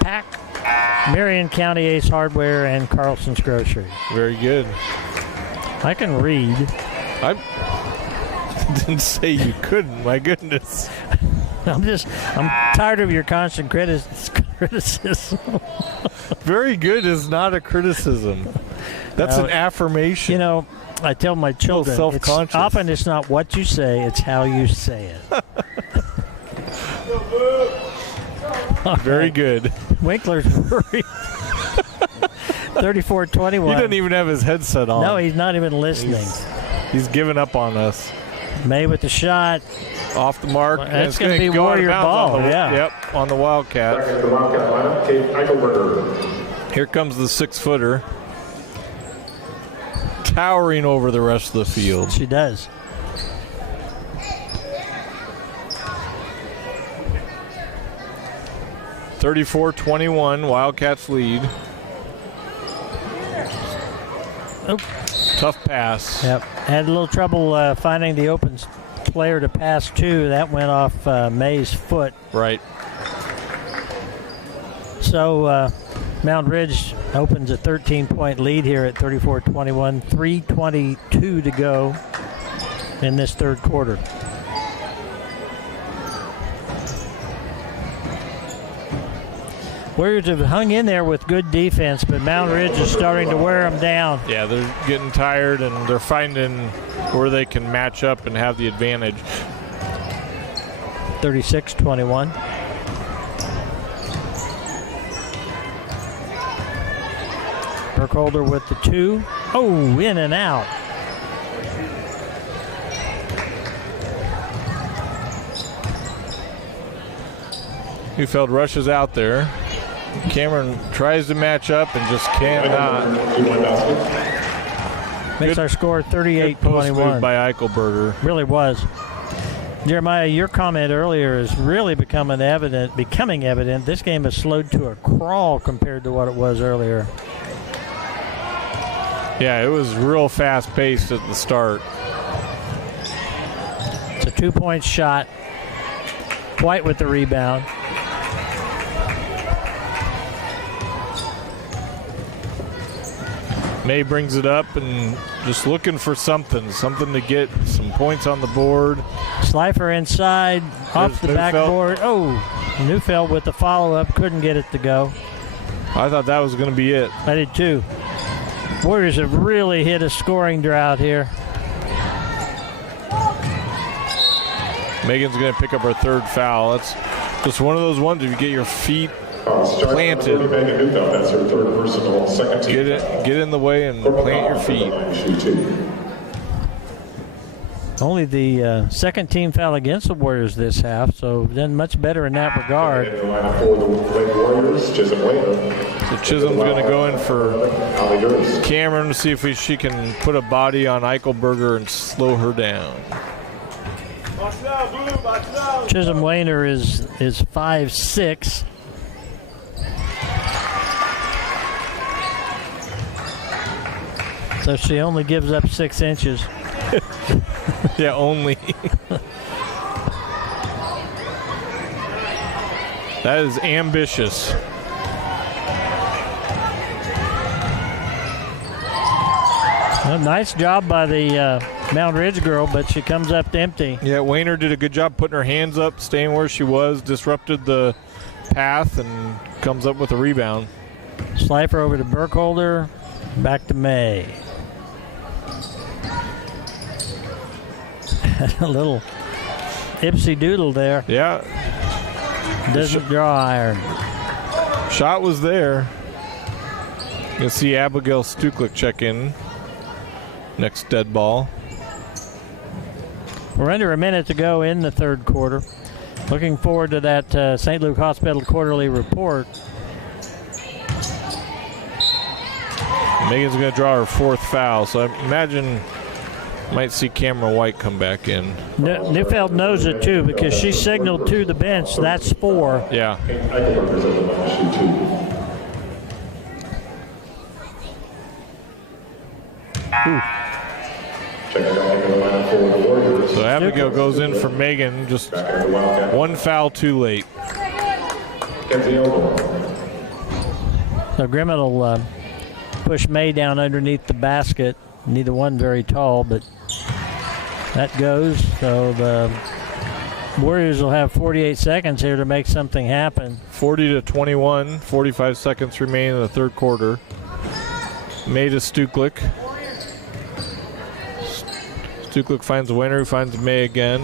Pack, Marion County Ace Hardware, and Carlson's Grocery. Very good. I can read. I didn't say you couldn't, my goodness. I'm tired of your constant criticism. Very good is not a criticism. That's an affirmation. You know, I tell my children, self-conscious. Often it's not what you say, it's how you say it. Very good. Winkler's worried. 34-21. He doesn't even have his headset on. No, he's not even listening. He's given up on us. May with the shot. Off the mark. Well, and it's going to be Warrior ball, yeah. yeah. Yep, on the Wildcat. The Wildcat lineup, Kate Eichelberger. Here comes the 6-footer. Towering over the rest of the field. She does. (34-21), Wildcats lead. Oh. Tough pass. Yep. Had a little trouble finding the open player to pass to. That went off May's foot. Right. So Moundridge opens a 13-point lead here at 34-21. 3:22 to go in this third quarter. Warriors have hung in there with good defense, but Moundridge is starting to wear them down. Yeah, they're getting tired, and they're finding where they can match up and have the advantage. 36-21. Burkholder with the 2. Oh, in and out. Neufeld rushes out there. Cameron tries to match up and just cannot. Makes our score Good post move 38-21. by Eichelberger. Really was. Jeremiah, your comment earlier is really becoming evident. This game has slowed to a crawl compared to what it was earlier. Yeah, it was real fast-paced at the start. It's a 2-point shot. White with the rebound. May brings it up and just looking for something to get some points on the board. Slifer inside, off the Neufeld. backboard. Oh, Neufeld with the follow-up, couldn't get it to go. I thought that was going to be it. I did too. Warriors have really hit a scoring drought here. Megan's going to pick up her third foul. That's just one of those ones if you get your feet planted. That's her third personal, second team. Get in the way and plant your feet. Only the second team foul against the Warriors this half, so done much better in that regard. In the lineup for the Lake Warriors, Chisholm Waiter. So Chisholm's going to go in for Cameron to see if she can put a body on Eichelberger and slow her down. Chisholm Wainer is 5'6". So she only gives up 6 inches. Yeah, only. That is ambitious. Well, nice job by the Moundridge girl, but she comes up empty. Yeah, Wainer did a good job putting her hands up, staying where she was, disrupted the path, and comes up with a rebound. Slifer over to Burkholder, back to May. A little ipsy doodle there. Yeah. Doesn't draw iron. Shot was there. You can see Abigail Stuklik check in. Next dead ball. We're under a minute to go in the third quarter. Looking forward to that St. Luke Hospital quarterly report. Megan's going to draw her fourth foul, so I imagine might see Cameron White come back in. Neufeld knows it too because she signaled to the bench. That's 4. Yeah. So Abigail goes in for Megan, just one foul too late. So Grimmett will push May down underneath the basket. Neither one very tall, but that goes. So the Warriors will have 48 seconds here to make something happen. 40-21, 45 seconds remain in the third quarter. May to Stuklik. Stuklik finds a winner, who finds May again.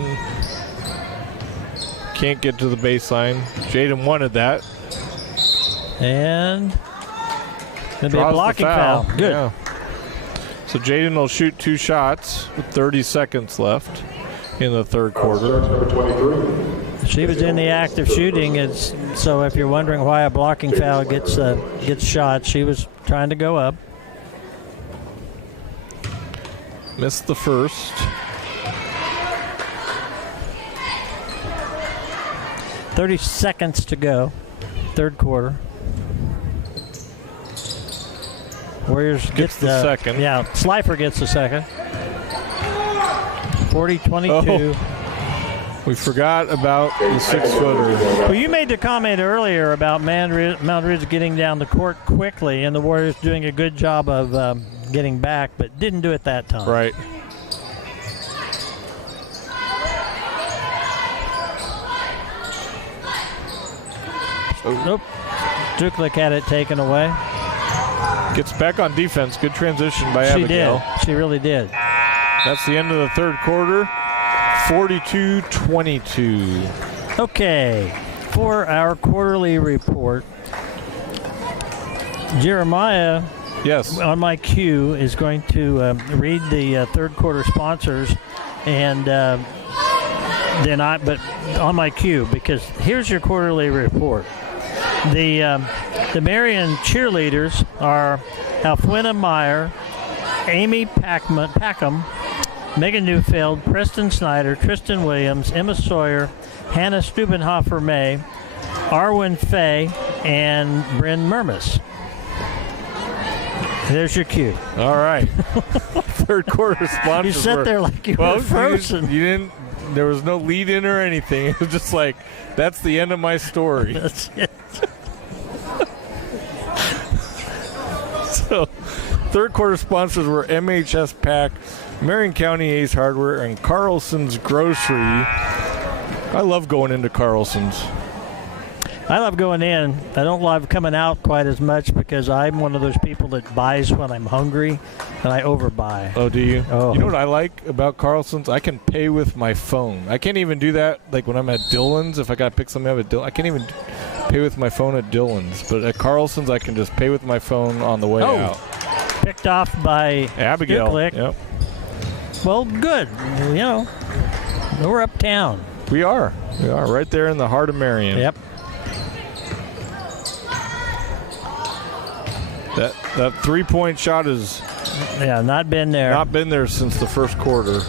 Can't get to the baseline. Jaden wanted that. And going to be a blocking foul. Good. Yeah. So Jaden will shoot 2 shots with 30 seconds left in the third quarter. She was in the act of shooting, so if you're wondering why a blocking foul gets shot, she was trying to go up. Missed the first. 30 seconds to go, third quarter. Warriors gets the second. Yeah, Slifer gets the second. 40-22. Oh, we forgot about the 6-footer. Well, you made the comment earlier about Moundridge getting down the court quickly and the Warriors doing a good job of getting back, but didn't do it that time. Right. Nope. Stuklik had it taken away. Gets back on defense. Good transition by Abigail. She did. She really did. That's the end of the third quarter. 42-22. Okay. For our quarterly report, Jeremiah, yes, on my cue, is going to read the third quarter sponsors, and but on my cue, because here's your quarterly report. The Marion cheerleaders are Alfwina Meyer, Amy Packham, Megan Neufeld, Preston Snyder, Tristan Williams, Emma Sawyer, Hannah Stubenhofer-May, Arwen Fay, and Bryn Murmis. There's your cue. All right. Third quarter sponsors. You sat there like you were frozen. You didn't. There was no lead in or anything. It was just like, that's the end of my story. That's it. So, third quarter sponsors were MHS Pack, Marion County Ace Hardware, and Carlson's Grocery. I love going into Carlson's. I love going in. I don't love coming out quite as much because I'm one of those people that buys when I'm hungry, and I overbuy. Oh, do you? Oh. You know what I like about Carlson's? I can pay with my phone. I can't even do that like when I'm at Dillon's. If I got to pick something up at Dillon's, I can't even pay with my phone at Dillon's. But at Carlson's, I can just pay with my phone on the way out. Picked off by Abigail. Stucklick. Yep. Well, good. You know, we're uptown. We are. We are right there in the heart of Marion. Yep. That three-point shot has not been there. not been there since the first quarter.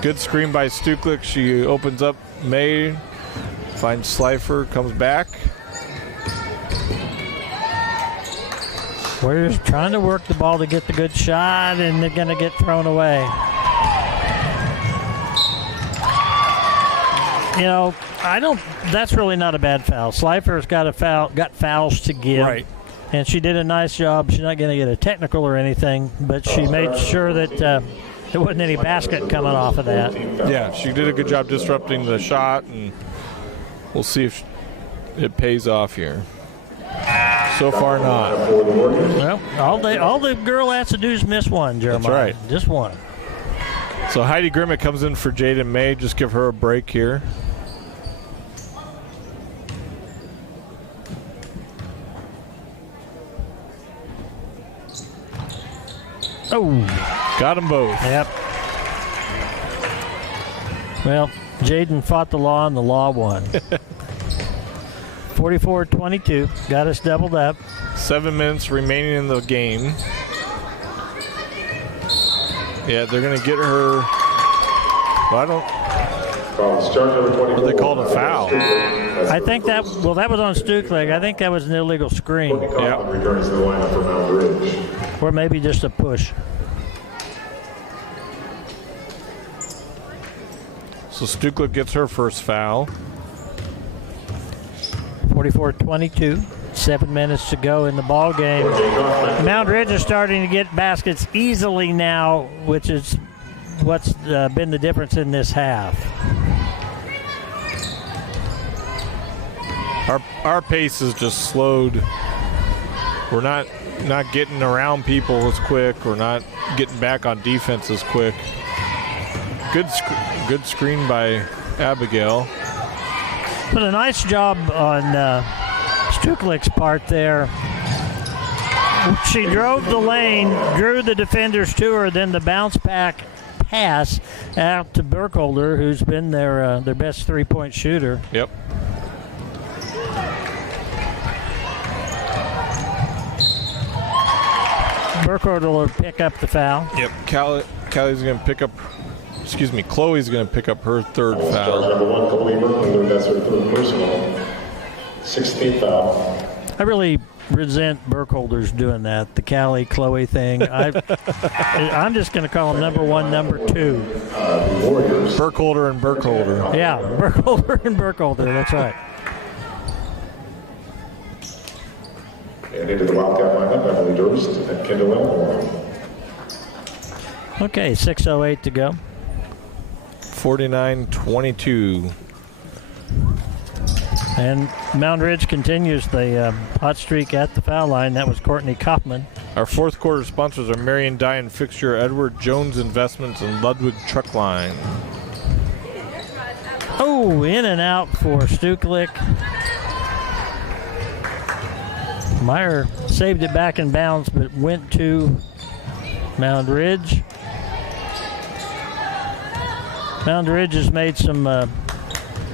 Good screen by Stucklick. She opens up May, finds Slifer, comes back. Warriors trying to work the ball to get the good shot, and they're going to get thrown away. You know, that's really not a bad foul. Slifer's got fouls to give. Right. And she did a nice job. She's not going to get a technical or anything, but she made sure that there wasn't any basket coming off of that. Yeah, she did a good job disrupting the shot, and we'll see if it pays off here. So far, not. Well, all the girl has to do is miss one, Jeremiah. That's right. Just one. So Heidi Grimmett comes in for Jaden May. Just give her a break here. Oh. Got them both. Yep. Well, Jaden fought the law, and the law won. 44-22. Got us doubled up. 7 minutes remaining in the game. Yeah, they're going to get her. Well, I don't. What they called a foul. I think that was on Stucklick. I think that was an illegal screen. Yeah. Returns to the lineup for Moundridge. Or maybe just a push. So Stucklick gets her first foul. 44-22. 7 minutes to go in the ball game. Moundridge is starting to get baskets easily now, which is what's been the difference in this half. Our pace is just slowed. We're not getting around people as quick. We're not getting back on defense as quick. Good screen by Abigail. But a nice job on Stucklick's part there. She drove the lane, drew the defenders to her, then the bounce back pass out to Burkholder, who's been their best three-point shooter. Yep. Burkholder will pick up the foul. Yep. Callie's going to pick up. Excuse me. Chloe's going to pick up her third foul. Number 1, Chloe Burkholder, that's her third personal. 16th foul. I really resent Burkholder's doing that, the Callie Chloe thing. I'm just going to call them number 1, number 2. Burkholder and Burkholder. Yeah, Burkholder and Burkholder. That's right. And into the Wildcat lineup, Emily Durst and Kendall Elmore. Okay, 6:08 to go. 49-22. And Moundridge continues the hot streak at the foul line. That was Courtney Kaufman. Our fourth quarter sponsors are Marion Dye and Fixture, Edward Jones Investments, and Ludwig Truck Line. Oh, in and out for Stucklick. Meyer saved it back in bounds, but went to Moundridge. Moundridge has made some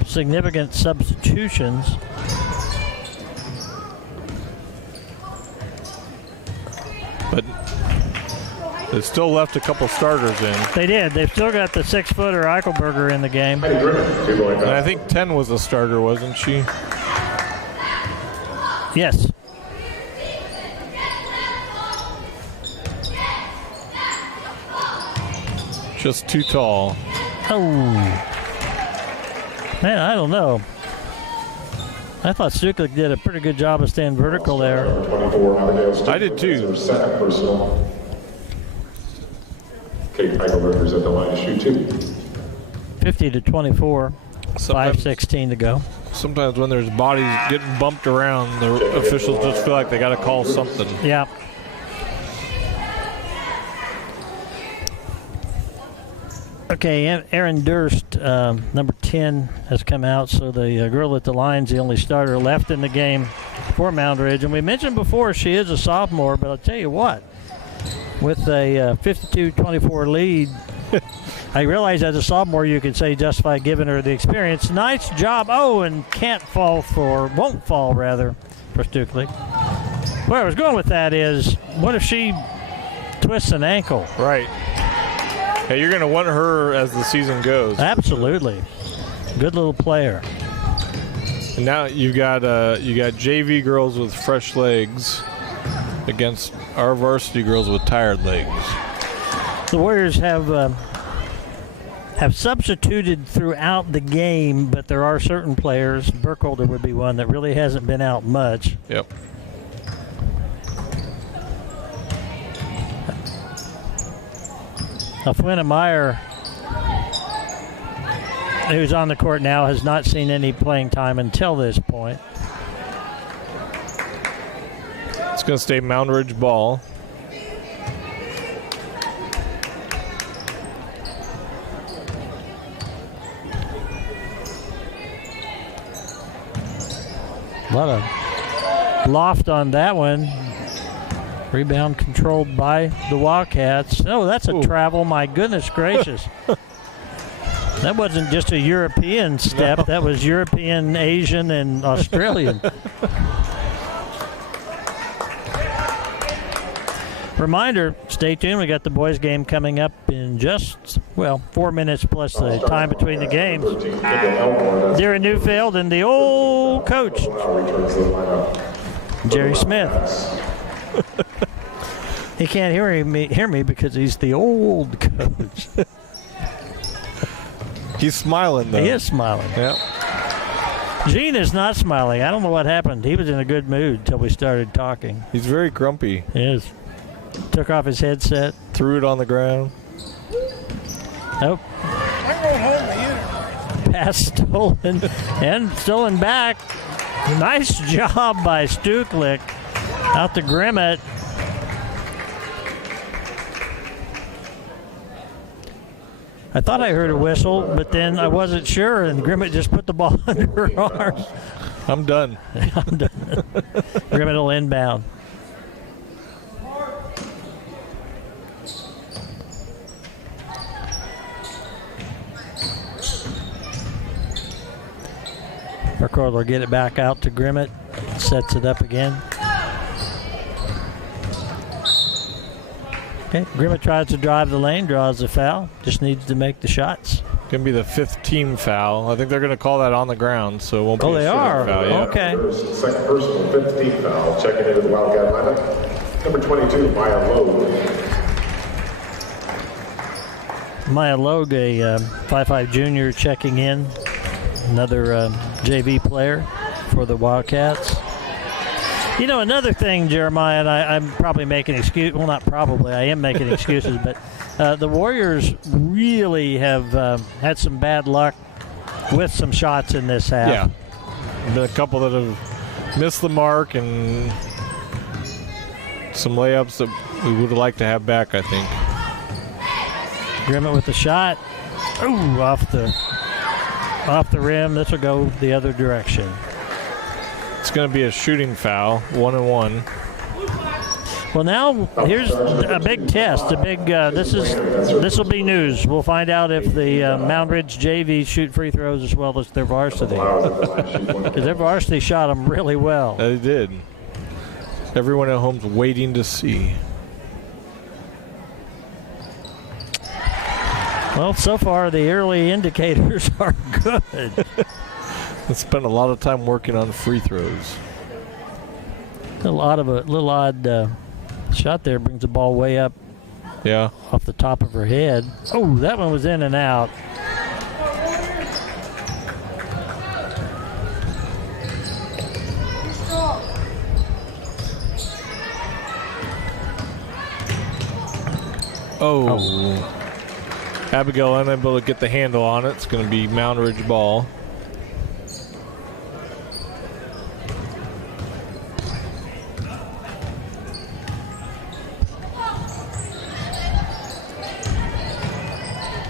significant substitutions. But they still left a couple starters in. They did. They've still got the 6-footer Eichelberger in the game. And I think 10 was a starter, wasn't she? Yes. Just too tall. Oh. Man, I don't know. I thought Stucklick did a pretty good job of staying vertical there. I did too. Second personal. Kate Eichelberger's at the line to shoot 2. 50-24. 5:16 to go. Sometimes when there's bodies getting bumped around, the officials just feel like they got to call something. Yeah. Okay, Aaron Durst, number 10, has come out. So the girl at the line's the only starter left in the game for Moundridge. And we mentioned before she is a sophomore, but I'll tell you what, with a 52-24 lead, I realize as a sophomore you can say justify giving her the experience. Nice job. Oh, and won't fall for Stuklik. Where I was going with that is, what if she twists an ankle? Right. Hey, you're going to want her as the season goes. Absolutely. Good little player. And now you got JV girls with fresh legs against our varsity girls with tired legs. The Warriors have substituted throughout the game, but there are certain players, Burkholder would be one, that really hasn't been out much. Yep. Fuena Meyer, who's on the court now, has not seen any playing time until this point. It's going to stay Moundridge ball. A lot of loft on that one. Rebound controlled by the Wildcats. Oh, that's a travel. My goodness gracious. That wasn't just a European step. No. That was European, Asian, and Australian. Reminder, stay tuned. We got the boys game coming up in just, 4 minutes plus the time between the games. Darren Newfield and the old coach, Jerry Smith. He can't hear me because he's the old coach. He's smiling, though. He is smiling. Yep. Gene is not smiling. I don't know what happened. He was in a good mood until we started talking. He's very grumpy. He is. Took off his headset. Threw it on the ground. Nope. Pass stolen and stolen back. Nice job by Stuklik. Out to Grimmett. I thought I heard a whistle, but then I wasn't sure, and Grimmett just put the ball under her arms. I'm done. I'm done. Grimmett will inbound. Burkholder will get it back out to Grimmett. Sets it up again. Okay, Grimmett tries to drive the lane, draws the foul. Just needs to make the shots. Going to be the 5th team foul. I think they're going to call that on the ground, so it won't be a shooting foul. Oh, they are? Okay. Second personal, 5th team foul. Checking into the Wildcat lineup. Number 22, Maya Logue. Maya Logue, a 5'5" junior, checking in. Another JV player for the Wildcats. You know, another thing, Jeremiah, and I'm probably making excuses. Well, not probably. I am making excuses. But the Warriors really have had some bad luck with some shots in this half. Yeah. The couple that have missed the mark and some layups that we would like to have back, I think. Grimmett with the shot. Ooh, off the rim. This will go the other direction. It's going to be a shooting foul, 1-1. Well, now here's a big test. This will be news. We'll find out if the Moundridge JV shoot free throws as well as their varsity. Because their varsity shot them really well. They did. Everyone at home's waiting to see. Well, so far the early indicators are good. I spent a lot of time working on free throws. A little odd shot there. Brings the ball way up. Yeah. Off the top of her head. Oh, that one was in and out. Oh. Abigail unable to get the handle on it. It's going to be Moundridge ball.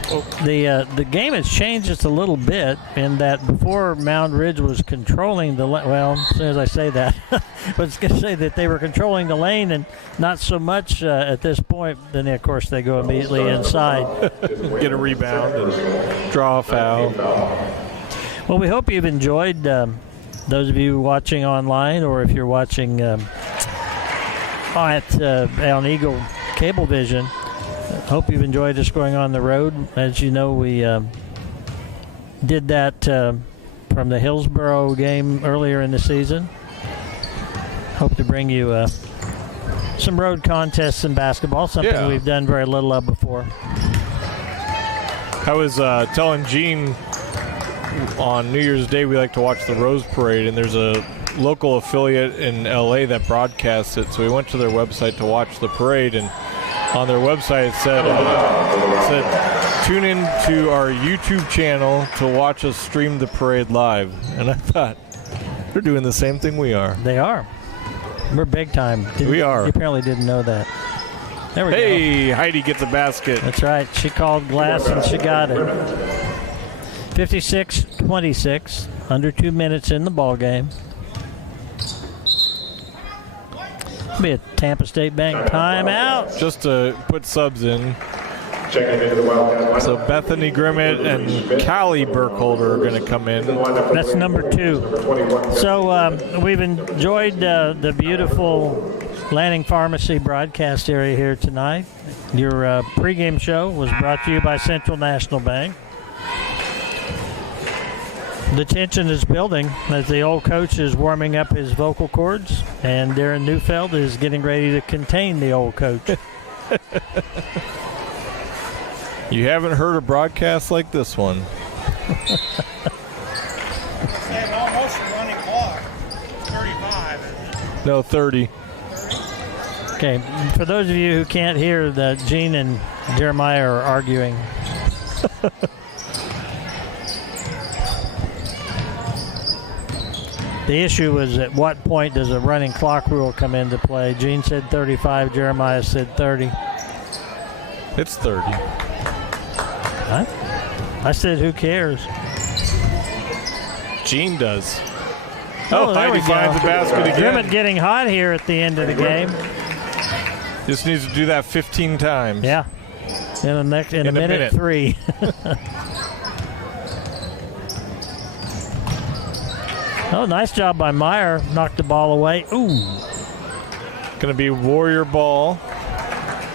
The game has changed just a little bit in that before Moundridge was controlling the lane. Well, as soon as I say that, I was going to say that they were controlling the lane and not so much at this point. Then, of course, they go immediately inside. Get a rebound and draw a foul. Well, we hope you've enjoyed, those of you watching online, or if you're watching on Eagle Cablevision. Hope you've enjoyed us going on the road. As you know, we did that from the Hillsboro game earlier in the season. Hope to bring you some road contests in basketball, something we've done very little of before. I was telling Gene on New Year's Day we like to watch the Rose Parade, and there's a local affiliate in LA that broadcasts it, so we went to their website to watch the parade, and on their website it said tune in to our YouTube channel to watch us stream the parade live. And I thought, they're doing the same thing we are. They are. We're big time. We are. You apparently didn't know that. There we go. Hey, Heidi gets a basket. That's right. She called glass and she got it. 56-26. Under 2 minutes in the ball game. Be a Tampa State Bank timeout. Just to put subs in. Checking into the Wildcat. So Bethany Grimmett and Callie Burkholder are going to come in. That's number 2. So we've enjoyed the beautiful Lanning Pharmacy broadcast area here tonight. Your pregame show was brought to you by Central National Bank. The tension is building as the old coach is warming up his vocal cords, and Darren Neufeld is getting ready to contain the old coach. You haven't heard a broadcast like this one. And almost a running clock. 35. No, 30. Okay, for those of you who can't hear, that Gene and Jeremiah are arguing. The issue was at what point does a running clock rule come into play? Gene said 35, Jeremiah said 30. It's 30. Huh? I said who cares? Gene does. Oh, there Heidi we go. finds the basket again. Grimmett getting hot here at the end of the game. Just needs to do that 15 times. Yeah. In a minute 3. Oh, nice job by Meyer. Knocked the ball away. Ooh. Going to be Warrior ball.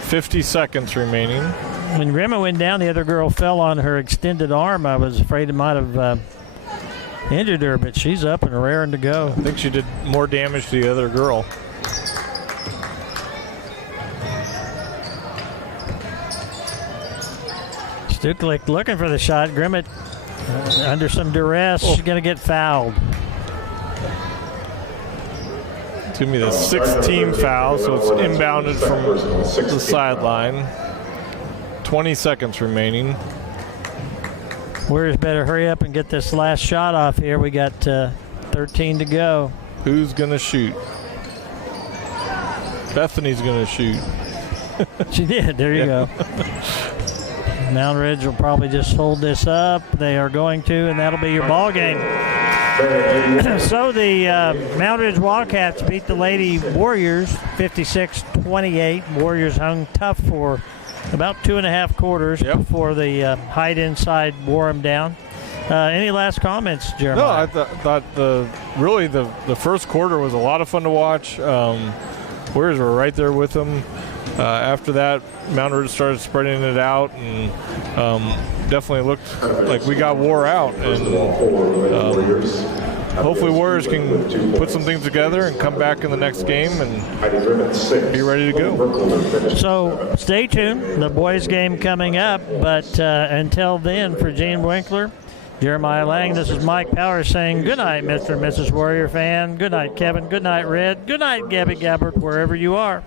50 seconds remaining. When Grimmett went down, the other girl fell on her extended arm. I was afraid it might have injured her, but she's up and raring to go. I think she did more damage to the other girl. Stuklik looking for the shot. Grimmett under some duress. She's going to get fouled. It's going to be the 6th foul, so it's inbounded from the sideline. 20 seconds remaining. Warriors better hurry up and get this last shot off here. We got 13 to go. Who's going to shoot? Bethany's going to shoot. She did. There you go. Moundridge will probably just hold this up. They are going to, and that'll be your ball game. So the Moundridge Wildcats beat the Lady Warriors 56-28. Warriors hung tough for about 2.5 quarters before the hide inside wore them down. Any last comments, Jeremiah? No, I thought the first quarter was a lot of fun to watch. Warriors were right there with them. After that, Moundridge started spreading it out, and definitely looked like we got wore out. And hopefully Warriors can put some things together and come back in the next game and be ready to go. So stay tuned. The boys' game coming up. But until then, for Gene Winkler, Jeremiah Lang, this is Mike Powers saying good night, Mr. and Mrs. Warrior fan. Good night, Kevin. Good night, Red. Good night, Gabby Gabbert, wherever you are.